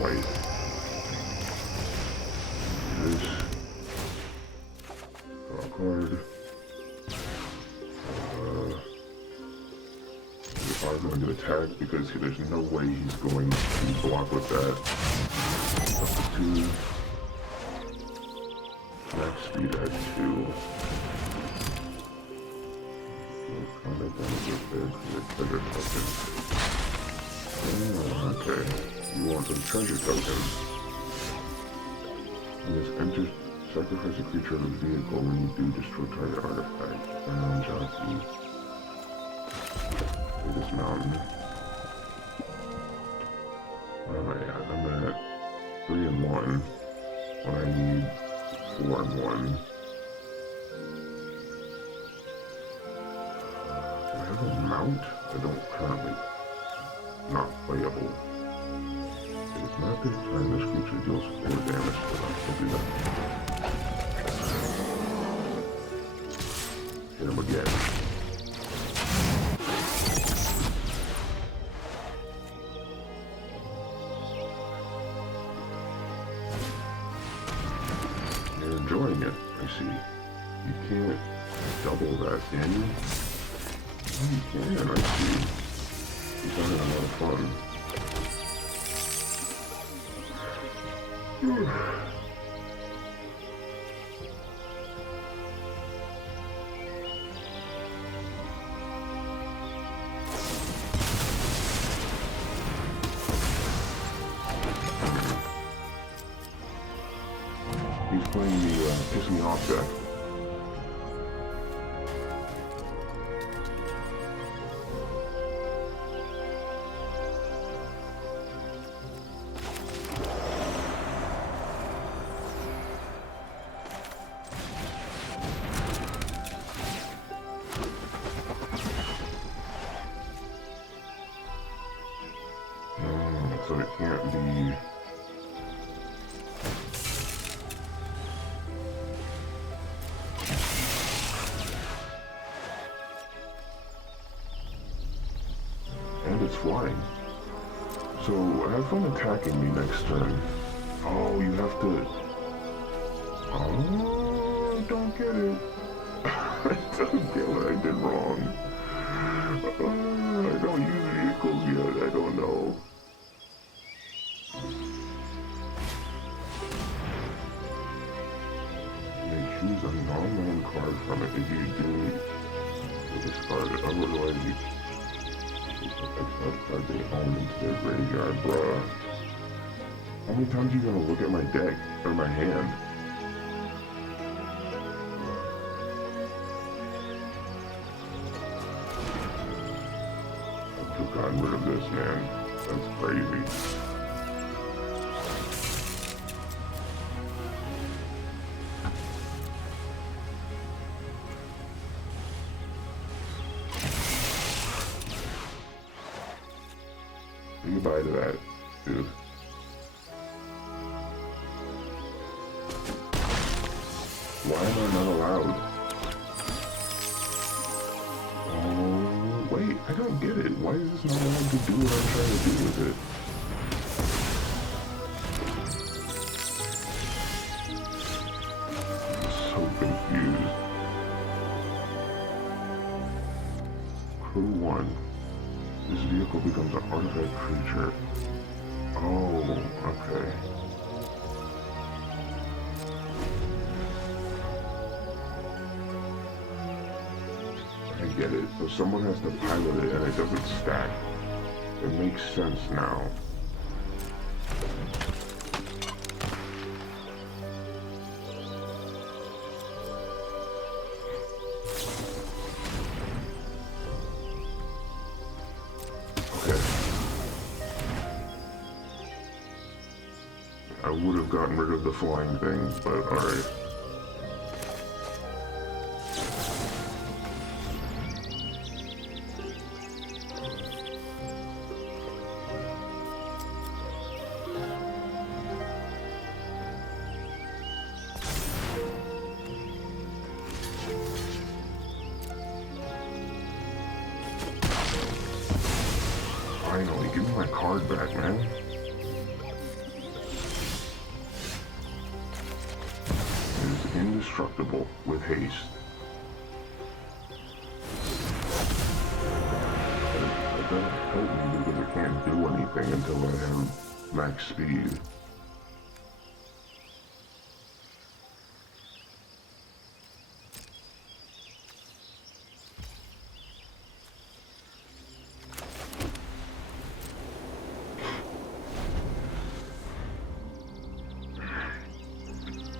white. This. Draw a card. I'm going to attack because there's no way he's going to block with that. Up to 2. Max speed at 2. Combat damage with the treasure token. Oh, okay. You want the treasure token. When this enters, sacrifice a creature of a vehicle. When you do, destroy target artifact. Jockey. This mountain. Where am I at? I'm at 3 and 1. When I need 4 and 1. Do I have a mount? I don't currently. Not playable. It is not this time this creature deals 4 damage to them. I'll do that. Hit him again. Enjoying it, I see. You can't double that, can you? Oh, you can, I see. He's having a lot of fun. He's playing the piss me off deck. So it can't be... And it's flying. So have fun attacking me next turn. Oh, you have to... Oh, I don't get it. I don't get what I did wrong. I don't use vehicles yet, I don't know. Choose a non-known card from it. If you do, you discard it. Otherwise, you exile the card they own into their graveyard, bruh. How many times are you gonna look at my deck, or my hand? I could have gotten rid of this, man. That's crazy. Say goodbye to that, dude. Why am I not allowed? Oh, wait, I don't get it. Why is this not allowed to do what I'm trying to do with it? I'm so confused. Crew 1. This vehicle becomes an artifact creature. Oh, okay. I get it. So someone has to pilot it and it doesn't stack. It makes sense now. I would have gotten rid of the flying thing, but alright. Finally, give me my card back, man. It is indestructible with haste. That doesn't help me because I can't do anything until I have max speed.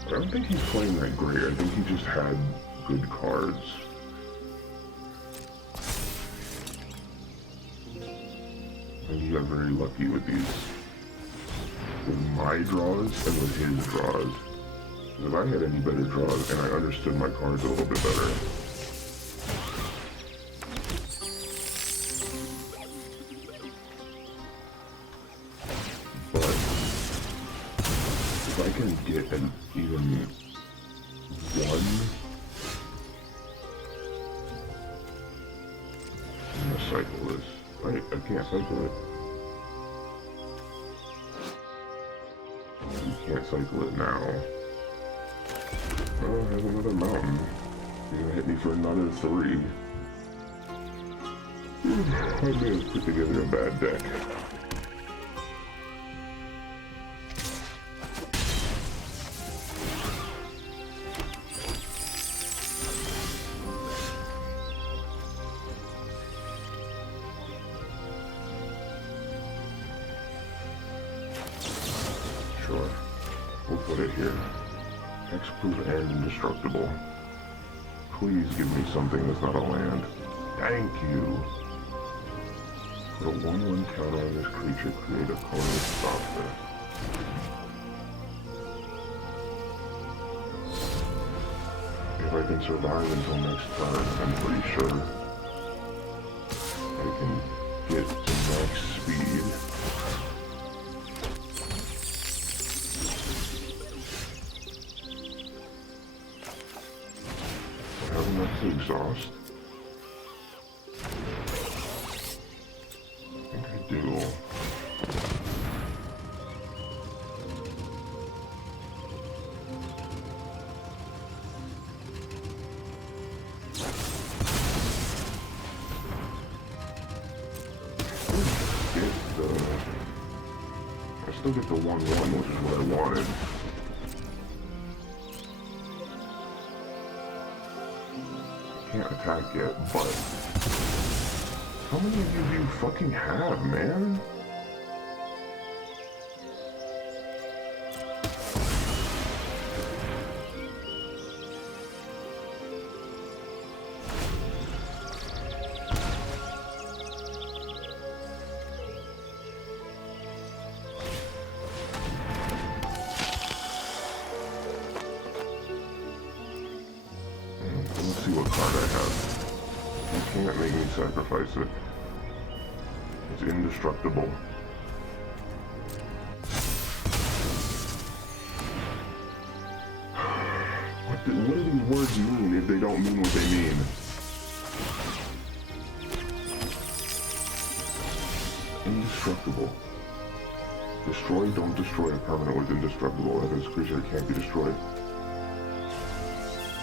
I don't think he's playing that great. I think he just had good cards. And he got very lucky with these. With my draws and with his draws. If I had any better draws and I understood my cards a little bit better. But if I can get an even one, I'm gonna cycle this. Wait, I can't cycle it. You can't cycle it now. Oh, I have another mountain. You're gonna hit me for another 3. I may have put together a bad deck. Sure. We'll put it here. Hexproof and indestructible. Please give me something that's not a land. Thank you. Put a 1/1 counter on this creature. Create a card to stop this. If I can survive until next turn, I'm pretty sure I can get to max speed. Enough to exhaust? I think I do. I still get the 1/1, which is what I wanted. Can't attack yet, but how many of you do you fucking have, man? Let's see what card I have. You can't make me sacrifice it. It's indestructible. What do these words mean if they don't mean what they mean? Indestructible. Destroy, don't destroy a permanent with indestructible. That is a creature that can't be destroyed.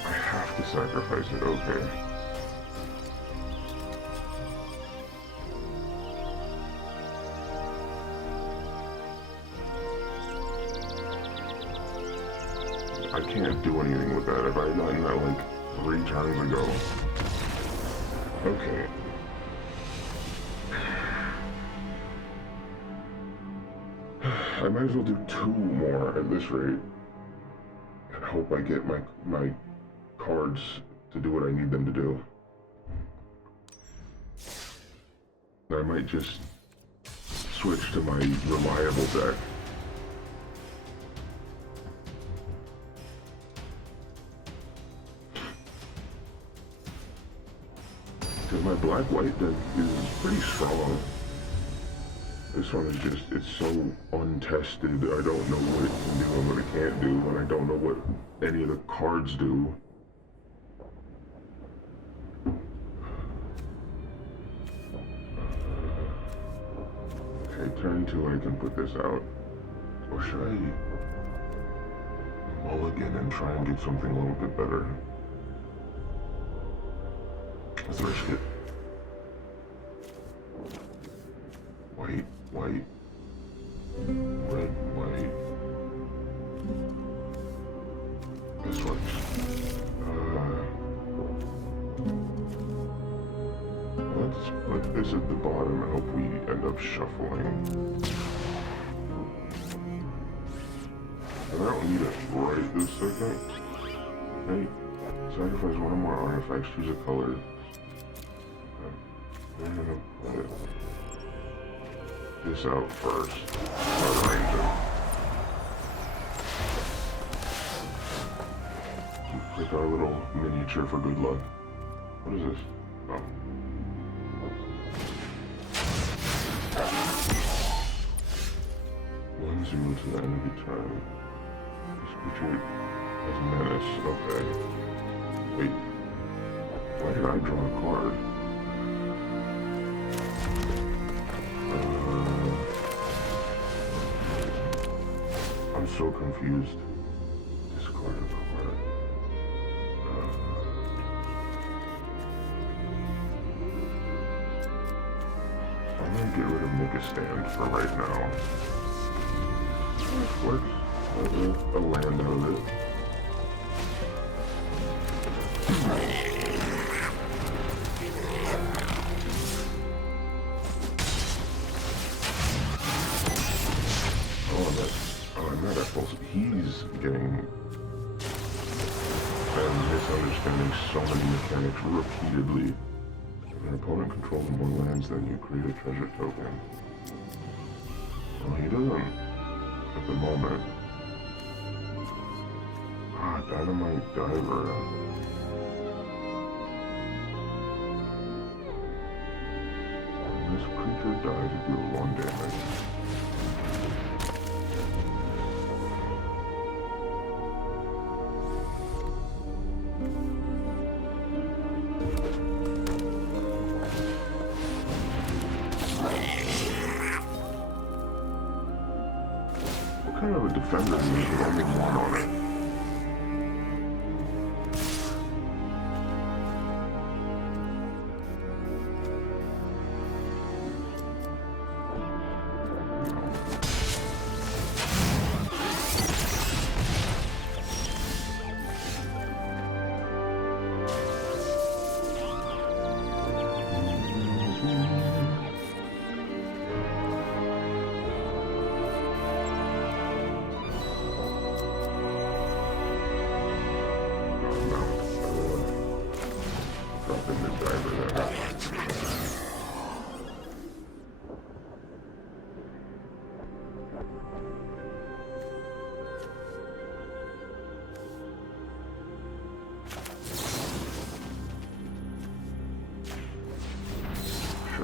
I have to sacrifice it, okay. I can't do anything with that. If I had gotten that like 3 turns ago. Okay. I might as well do 2 more at this rate. And hope I get my cards to do what I need them to do. I might just switch to my reliable deck. black-white deck is pretty strong. This one is just, it's so untested. I don't know what it can do and what it can't do, and I don't know what any of the cards do. Okay, turn 2, I can put this out. Or should I mulligan and try and get something a little bit better? Let's risk it. White, white, red, white. This works. Let's put this at the bottom and hope we end up shuffling. And I don't need it right this second. Hey, sacrifice one or more artifacts, choose a color. I'm gonna put this out first. Arrange it. Pick our little miniature for good luck. What is this? Oh. One zero to the end of the turn. This creature has a menace. Okay. Wait. Why did I draw a card? I'm so confused. Discard a card. I'm gonna get rid of Make a Stand for right now. Let's a land out of it. He's getting and misunderstanding so many mechanics repeatedly. If an opponent controls more lands than you, create a treasure token. Well, he doesn't at the moment. Ah, Dynamite Diver. When this creature dies, it deals 1 damage. What kind of a defender is with only 1 on it?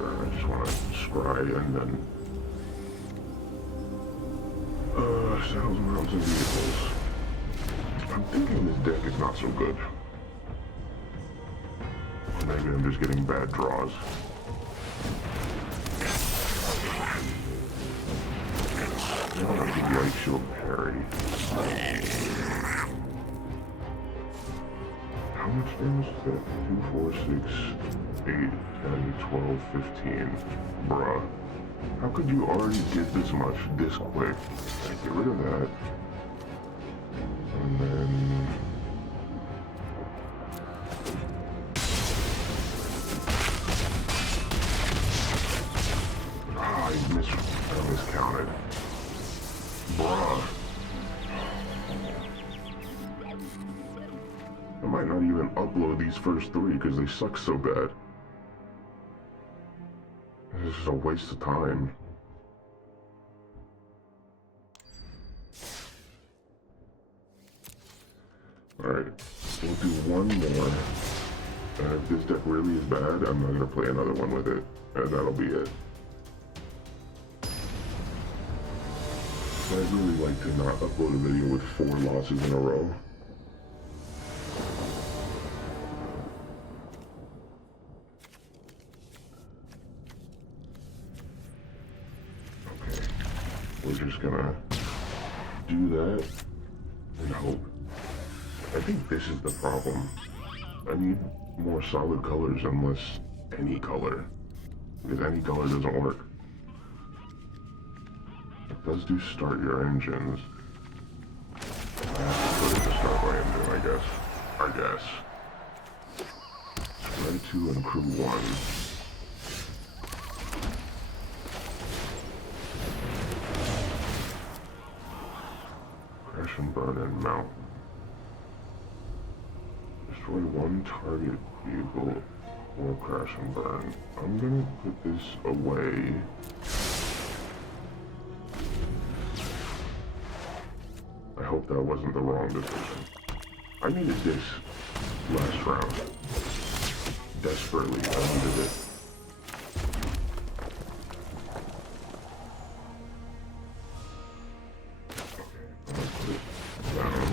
I just want to scry and then saddles, mounts, and vehicles. I'm thinking this deck is not so good. Or maybe I'm just getting bad draws. I don't have the Light Shield parry. How much damage is that? 2, 4, 6, 8, 10, 12, 15. Bruh. How could you already get this much this quick? Get rid of that. And then... Ah, I miscounted. Bruh. I might not even upload these first 3 because they suck so bad. This is a waste of time. Alright, we'll do one more. And if this deck really is bad, I'm not gonna play another one with it, and that'll be it. I'd really like to not upload a video with 4 losses in a row. Okay, we're just gonna do that and hope. I think this is the problem. I need more solid colors and less any color, because any color doesn't work. It does do start your engines. I have to put it to start my engine, I guess. Red 2 and crew 1. Crash and burn and mount. Destroy 1 target vehicle or crash and burn. I'm gonna put this away. I hope that wasn't the wrong decision. I needed this last round. Desperately, I needed it. Okay, I'm gonna put it down.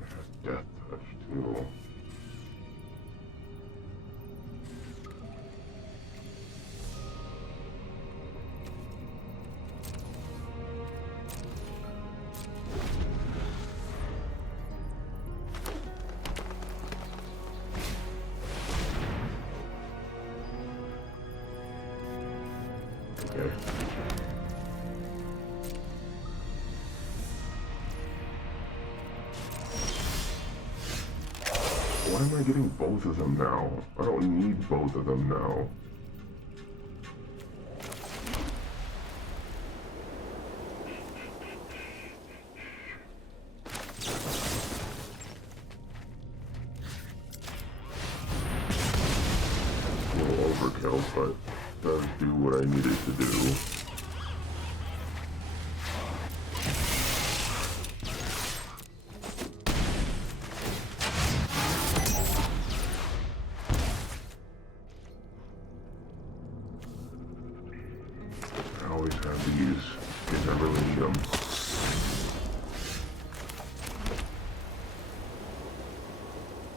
It has death touch too. Okay. Why am I getting both of them now? I don't need both of them now. A little overkill, but does do what I need it to do. I always have these, because I really need them.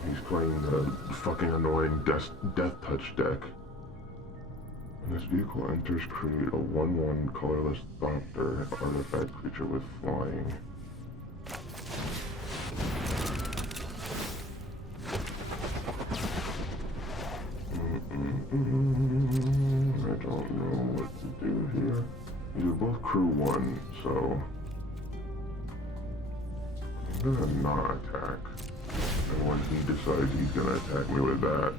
He's playing the fucking annoying death touch deck. When this vehicle enters, create a 1/1 colorless doctor artifact creature with flying. I don't know what to do here. These are both crew 1, so I'm gonna not attack. And when he decides he's gonna attack me with that,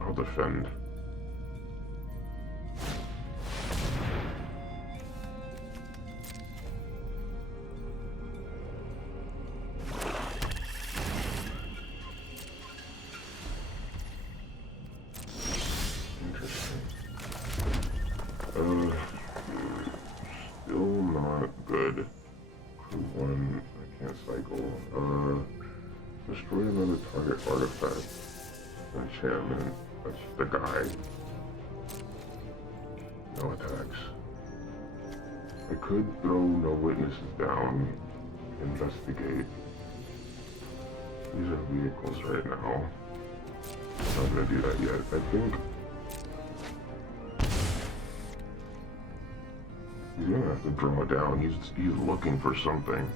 I'll defend. Interesting. Still not good. Crew 1, I can't cycle. Destroy another target artifact. Enchantment. That's the guy. No attacks. I could throw no witnesses down. Investigate. These are vehicles right now. I'm not gonna do that yet. I think he's gonna have to draw down. He's looking for something.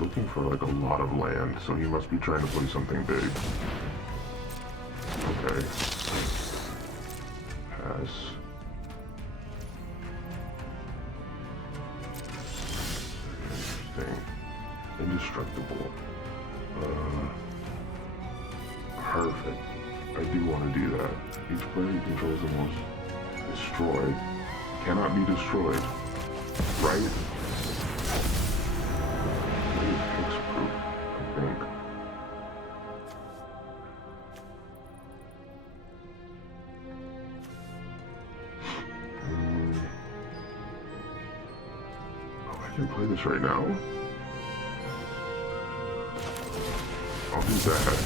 Looking for like a lot of land, so he must be trying to play something big. Okay. Pass. Interesting. Indestructible. Perfect. I do want to do that. Each player controls the most destroyed. Cannot be destroyed. Right? Maybe hexproof, I think. Oh, I can play this right now? I'll do that.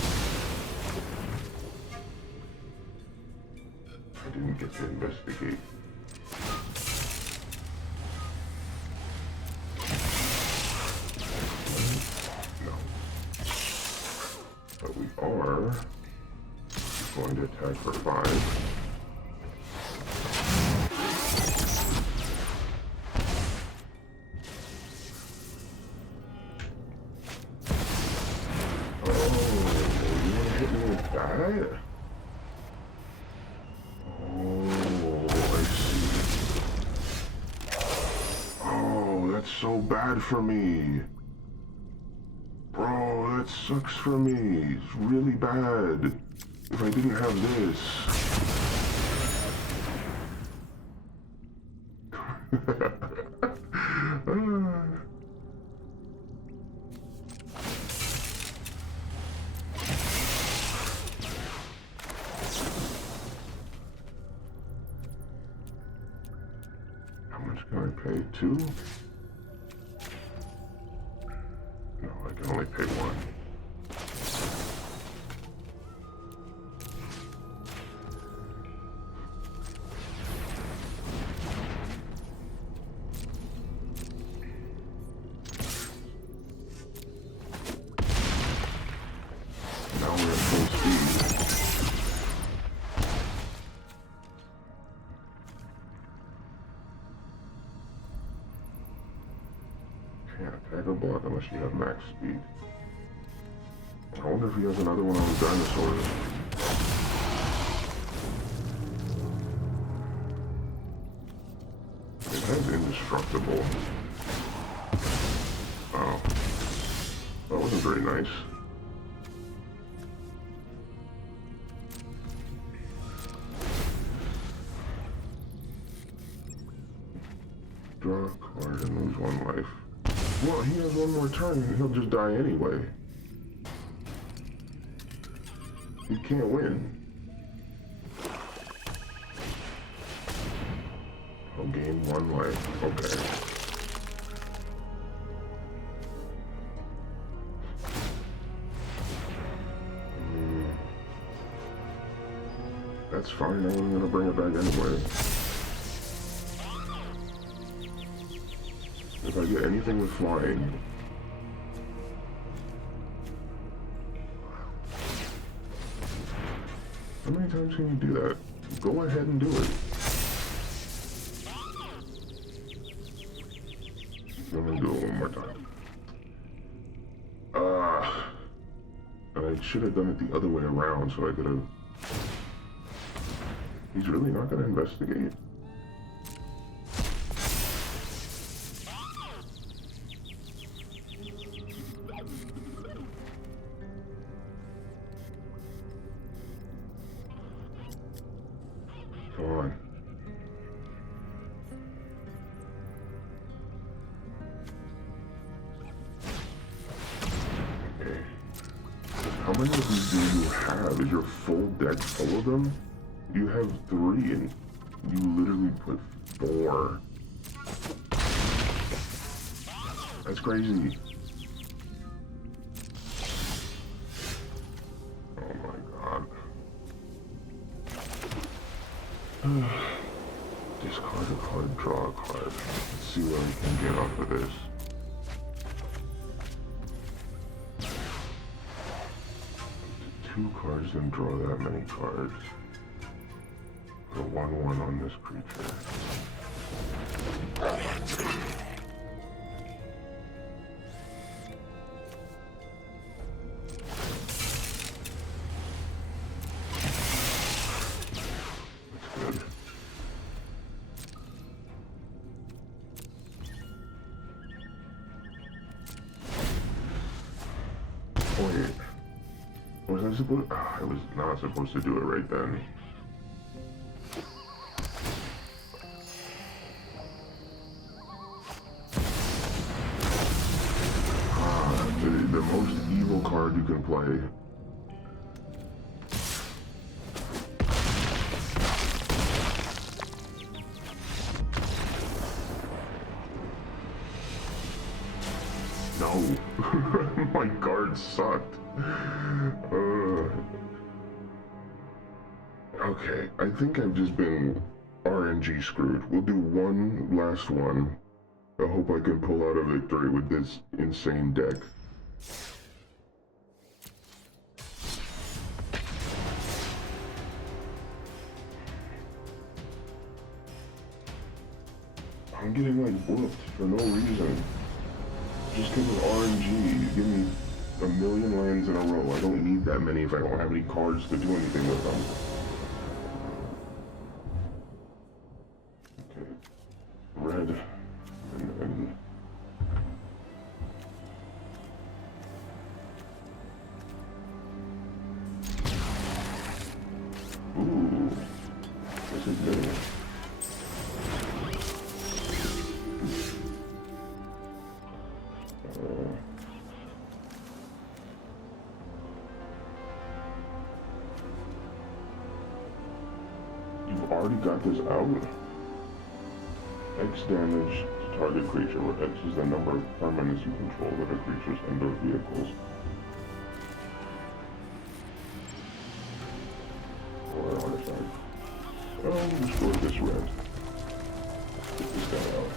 I didn't get to investigate. No. But we are going to attack for 5. That? Oh, I see. Oh, that's so bad for me. Bro, that sucks for me. It's really bad. If I didn't have this. How much can I pay? 2? No, I can only pay 1. Now we're at full speed. Can't attack or block unless you have max speed. I wonder if he has another one on the dinosaurs. It has indestructible. Oh. That wasn't very nice. Draw a card and lose 1 life. Well, he has 1 more turn and he'll just die anyway. He can't win. I'll gain 1 life. Okay. That's fine. I wasn't gonna bring it back anyway. If I get anything with flying. How many times can you do that? Go ahead and do it. I'm gonna do it 1 more time. I should have done it the other way around so I could have... He's really not gonna investigate? Come on. Okay. How many of these do you have? Is your full deck full of them? You have 3 and you literally put 4. That's crazy. Oh my god. Discard a card, draw a card. Let's see what I can get off of this. Two cards and draw that many cards. Put a 1/1 on this creature. wait. Was I supposed... I was not supposed to do it right then. The most evil card you can play. No. My card sucked. Okay, I think I've just been RNG screwed. We'll do one last one. I hope I can pull out a victory with this insane deck. I'm getting like whooped for no reason. Just because of RNG. Give me a million lands in a row. I don't need that many if I don't have any cards to do anything with them. Okay. Red. And then... Ooh. This is good. You've already got this out? X damage to target creature, where X is the number of permanents you control that are creatures and/or vehicles. Or artifact. Oh, destroy this red. Get this guy out.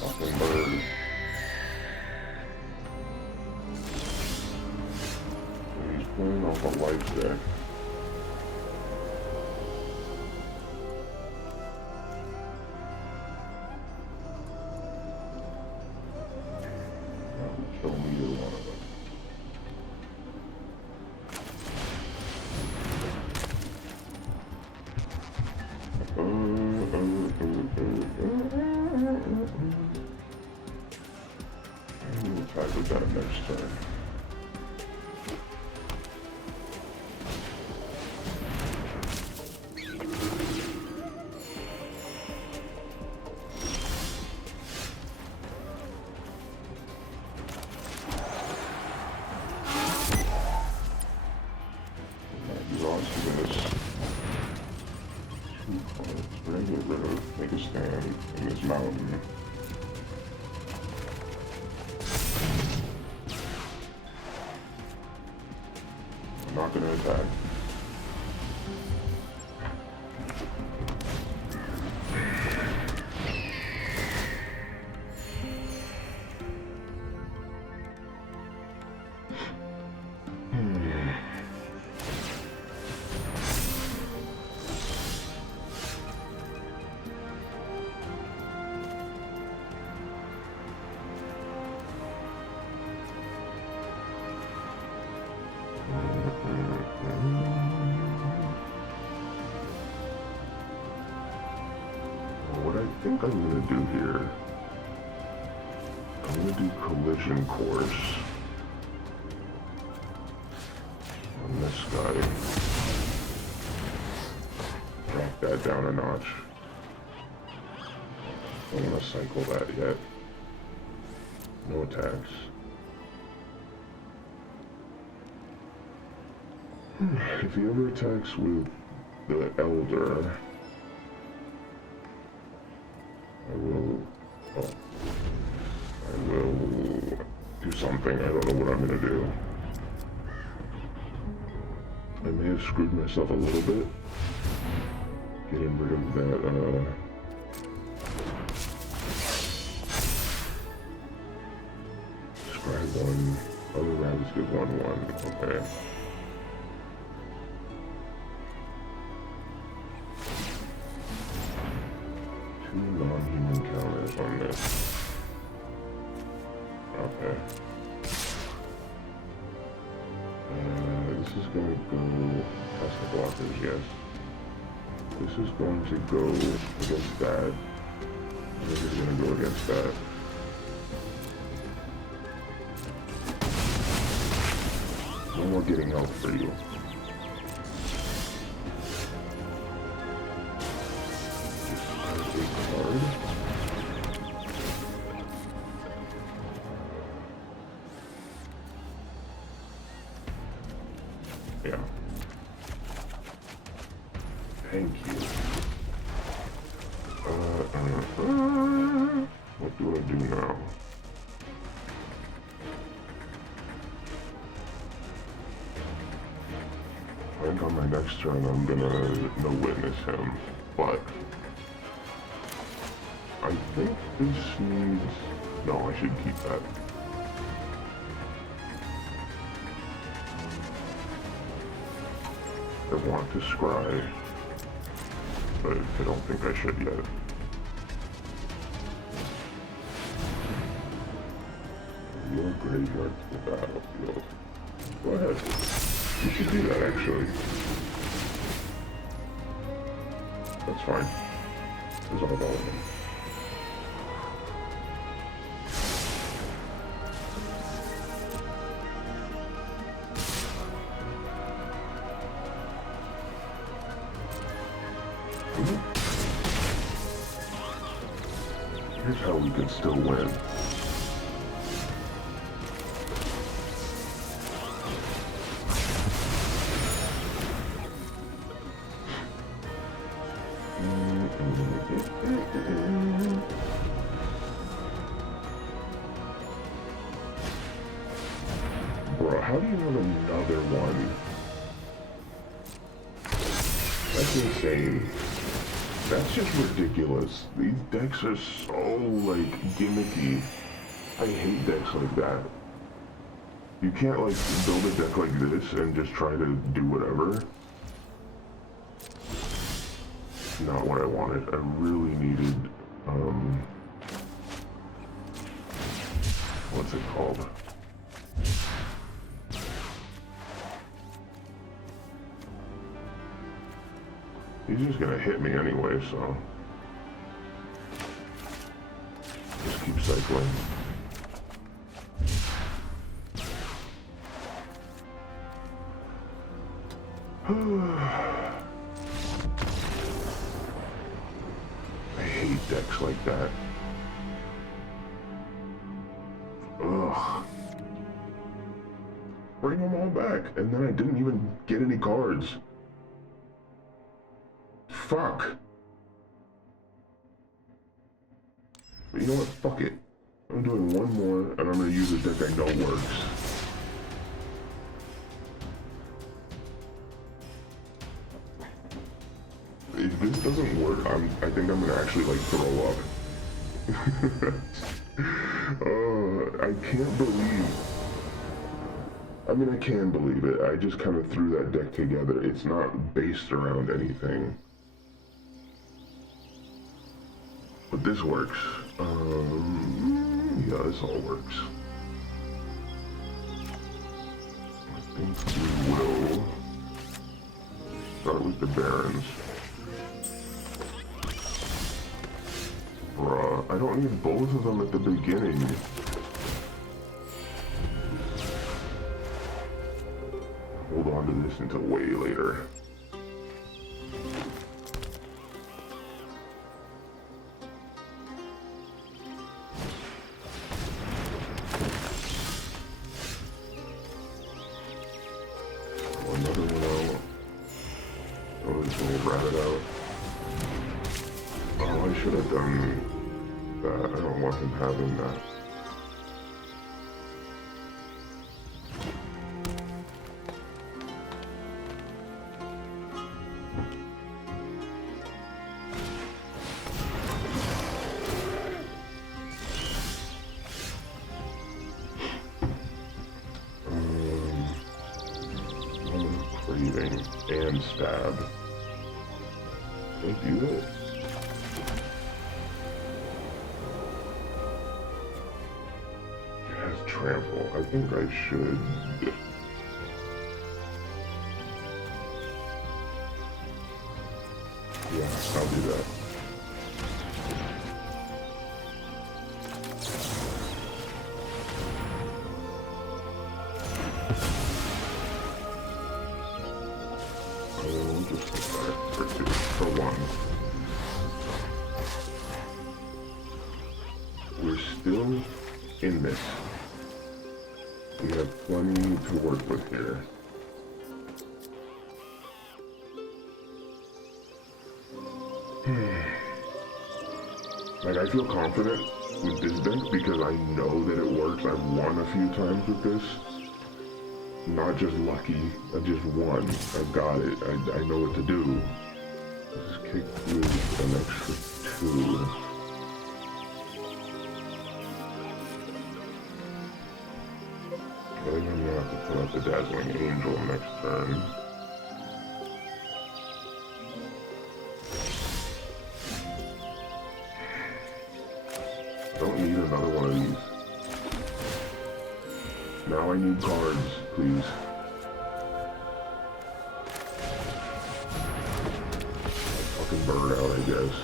Fucking bird. He's playing off a life deck. Show me either one of them. We'll attack with that next turn. We're gonna get rid of, make a stand in this mountain. I'm not gonna attack. What I think I'm gonna do here, I'm gonna do collision course on this guy. Drop that down a notch. I don't want to cycle that yet. No attacks. If he ever attacks with the Elder, I will do something. I don't know what I'm gonna do. I may have screwed myself a little bit. Getting rid of that, Describe one. Other rabbits get 1/1. Okay. Non-human counters on this. Okay. This is gonna go past the blockers, yes. This is going to go against that. This is going to go against that. No more getting health for you. Discard a card. Yeah. Thank you. What do I do now? I think on my next turn I'm gonna no witness him, but I think this needs... No, I should keep that. I want to scry, but I don't think I should yet. Your graveyard to the battlefield. Go ahead. You should do that, actually. That's fine. There's all of them. Here's how we can still win. Bro, how do you have another one? That's insane. That's just ridiculous. These decks are so, like, gimmicky. I hate decks like that. You can't, like, build a deck like this and just try to do whatever. Not what I wanted. I really needed, what's it called? He's just gonna hit me anyway, so just keep cycling. I hate decks like that. Ugh. Bring them all back, and then I didn't even get any cards. Fuck. But you know what? Fuck it. I'm doing one more, and I'm gonna use a deck I know works. If this doesn't work, I think I'm gonna actually, like, throw up. I can't believe... I mean, I can believe it. I just kind of threw that deck together. It's not based around anything. But this works. Yeah, this all works. I think we will start with the Barons. Bruh, I don't need both of them at the beginning. Hold on to this until way later. Having that. Craving and stab. Don't do it. Trample. I think I should. I'll just put that for 2, for 1. We're still in this. We have plenty to work with here. Like, I feel confident with this deck because I know that it works. I've won a few times with this. Not just lucky, I just won. I've got it. I know what to do. Let's kick with an extra 2. I think I'm gonna have to put out the Dazzling Angel next turn. Don't need another one of these. Now I need cards, please. Fucking bird out, I guess.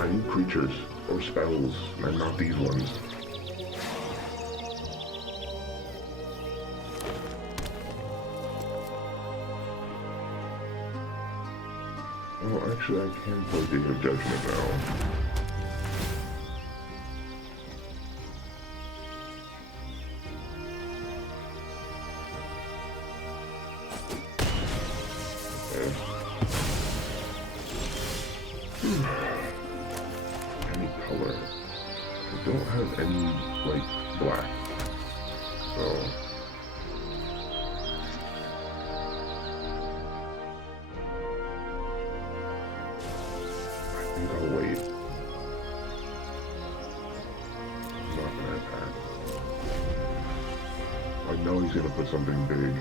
I need creatures or spells, and not these ones. Oh, actually, I can play Day of Judgment now. Any color. I don't have any, like, black. So... I think I'll wait. I'm not gonna attack. I know he's gonna put something big.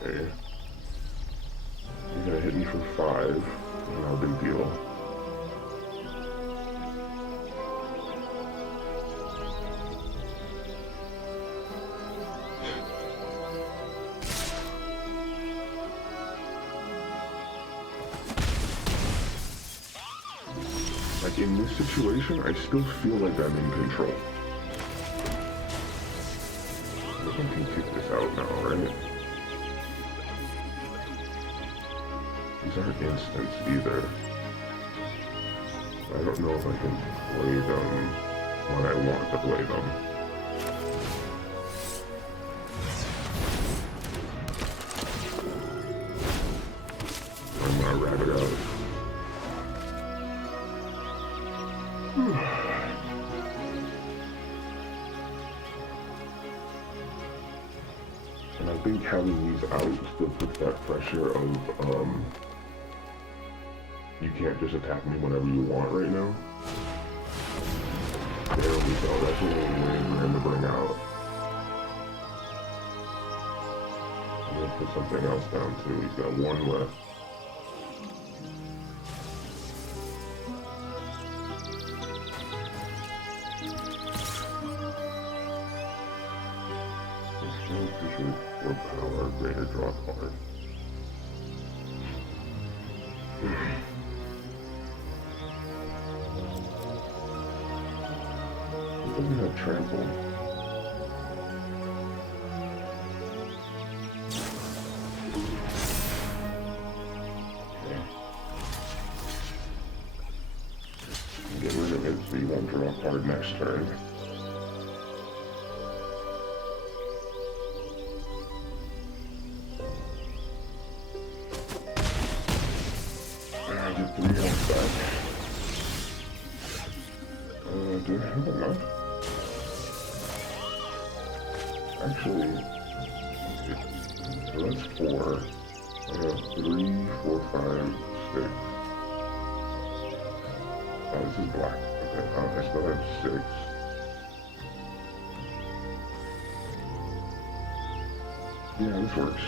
Okay. He's gonna hit me for 5. Not a big deal. Like, in this situation, I still feel like I'm in control. I can kick this out now, right? These aren't instants either. I don't know if I can play them when I want to play them. I'm gonna wrap it out. And I think having these out still puts that pressure of, you can't just attack me whenever you want right now. There we go, that's what we're waiting for him to bring out. I'm gonna put something else down too, he's got 1 left. Or power, greater draw card. It doesn't have trample. Okay. Get rid of it so you won't draw a card next turn. Get 3 ones back. Do I have enough? Actually, okay, so that's 4. I have 3, 4, 5, 6. Oh, this is black. Okay, I still have 6. Yeah, this works.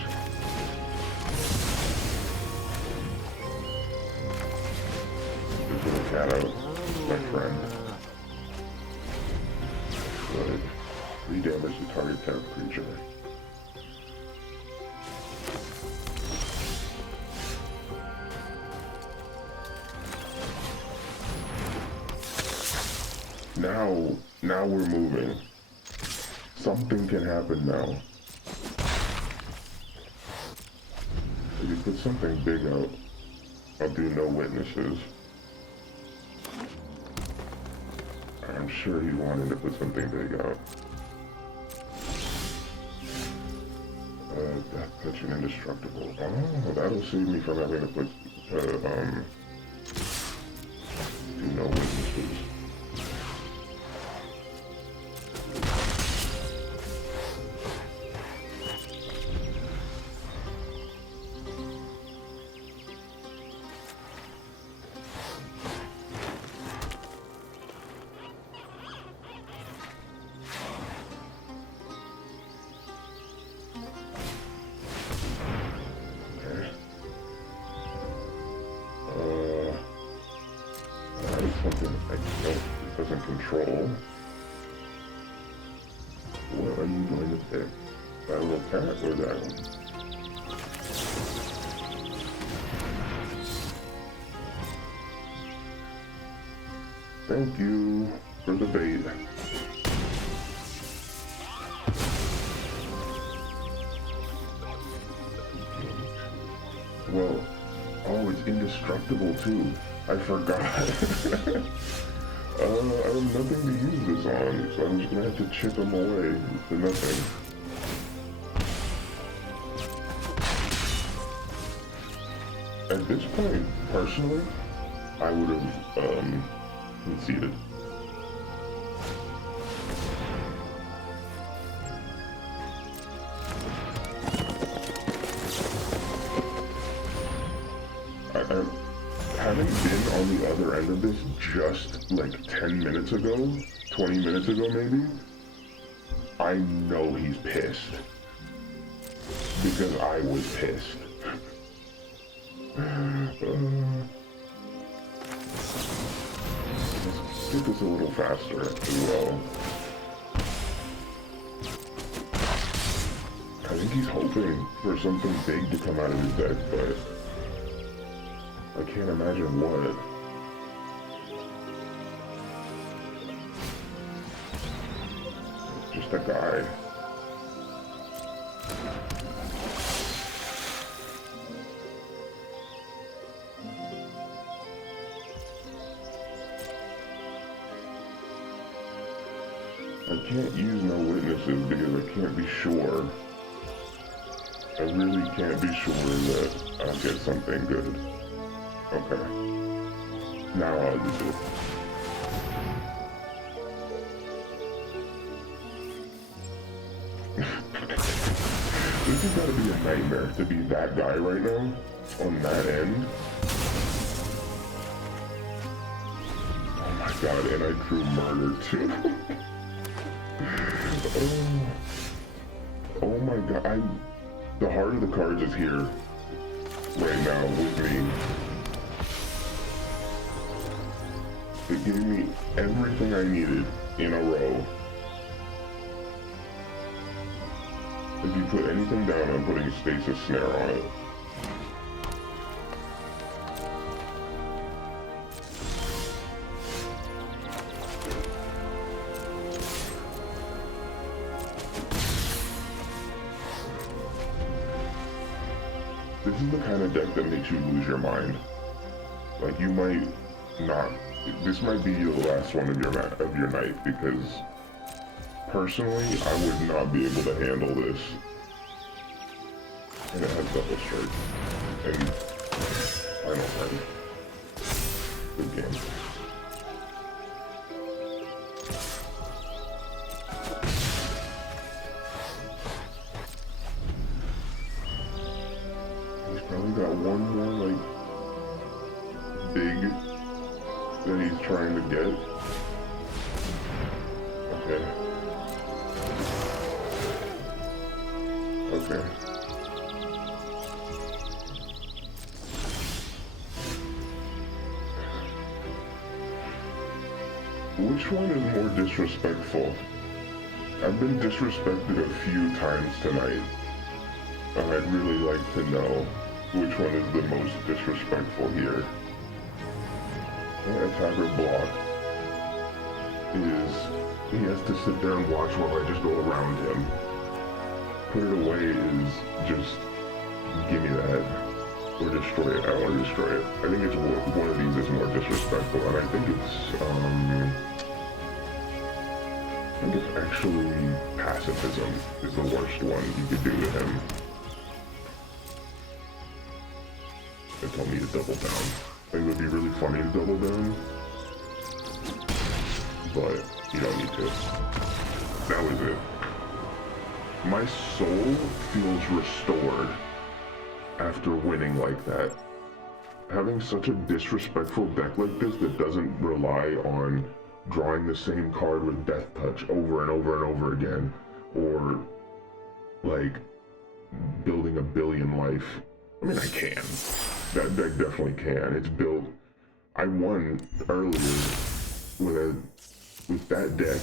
Just get a cat out, my friend. Good. 3 damage to target cat creature. Now we're moving. Something can happen now. If you put something big out, I'll do no witnesses. I'm sure he wanted to put something big out. Death touch and indestructible. Oh, that'll save me from having to put, do no witnesses. Something I don't, doesn't control. What are you going to pick? That little cat or that one? Thank you for the bait. Well, oh, it's indestructible too. I forgot. I have nothing to use this on, so I'm just gonna have to chip him away to nothing. At this point, personally, I would have conceded. Having been on the other end of this just like 10 minutes ago, 20 minutes ago maybe, I know he's pissed. Because I was pissed. Let's get this a little faster as well. I think he's hoping for something big to come out of his deck, but I can't imagine what. Just a guy. I can't use no witnesses because I can't be sure. I really can't be sure that I'll get something good. Okay. Now I'll use it. This has got to be a nightmare to be that guy right now, on that end. Oh my god, and I drew murder too. Oh my god, the heart of the cards is here right now with me. It gave me everything I needed in a row. If you put anything down, I'm putting a stasis snare on it. This is the kind of deck that makes you lose your mind. Like, you might not... This might be the last one of your night, because personally, I would not be able to handle this. And it has double strike. And final turn. Good game. He's probably got one more, like, big that he's trying to get. Okay. Okay. Which one is more disrespectful? I've been disrespected a few times tonight. I'd really like to know which one is the most disrespectful here. Attacker block is he has to sit there and watch while I just go around him. Put it away is just give me that or destroy it. I want to destroy it. I think it's one of these is more disrespectful, and I think it's actually pacifism is the worst one you could do to him. They told me to double down. I think it would be really funny to double down, but you don't need to. That was it. My soul feels restored after winning like that. Having such a disrespectful deck like this that doesn't rely on drawing the same card with Death Touch over and over and over again, or like building a billion life. I mean, I can. That deck definitely can. It's built. I won earlier with that deck,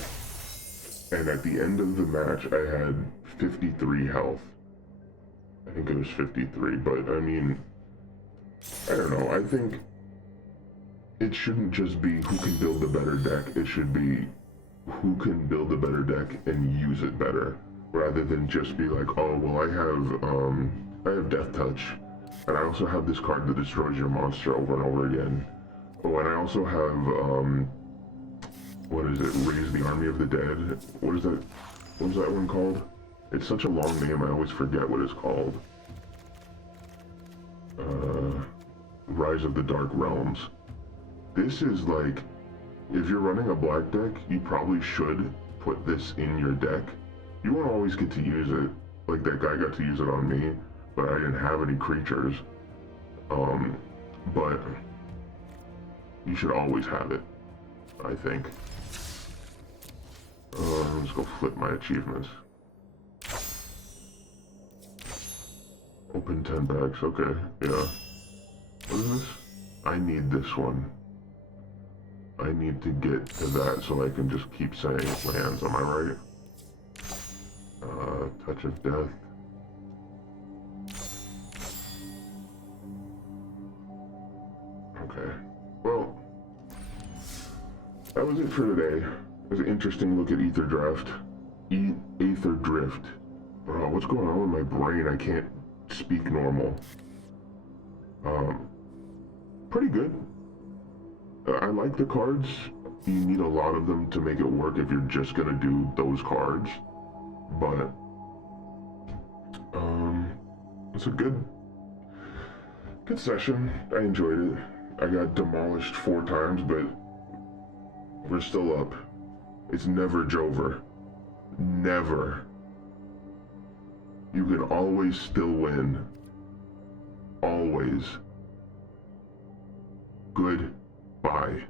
and at the end of the match, I had 53 health. I think it was 53, but I mean, I don't know. I think it shouldn't just be who can build the better deck. It should be who can build the better deck and use it better, rather than just be like, oh, well, I have Death Touch, and I also have this card that destroys your monster over and over again. Oh, and I also have, what is it? Raise the Army of the Dead? What is that? What was that one called? It's such a long name, I always forget what it's called. Rise of the Dark Realms. This is like, if you're running a black deck, you probably should put this in your deck. You won't always get to use it. Like, that guy got to use it on me, but I didn't have any creatures. But you should always have it, I think. Let's go flip my achievements. Open 10 packs, okay, yeah. What is this? I need this one. I need to get to that so I can just keep saying lands, am I right? Touch of Death. Okay, well, that was it for today. It was an interesting look at Aetherdrift. Aetherdrift. Bro, what's going on with my brain? I can't speak normal. Pretty good. I like the cards. You need a lot of them to make it work if you're just gonna do those cards. But, it's a good session. I enjoyed it. I got demolished 4 times, but we're still up. It's never Jover. Never. You can always still win. Always. Goodbye.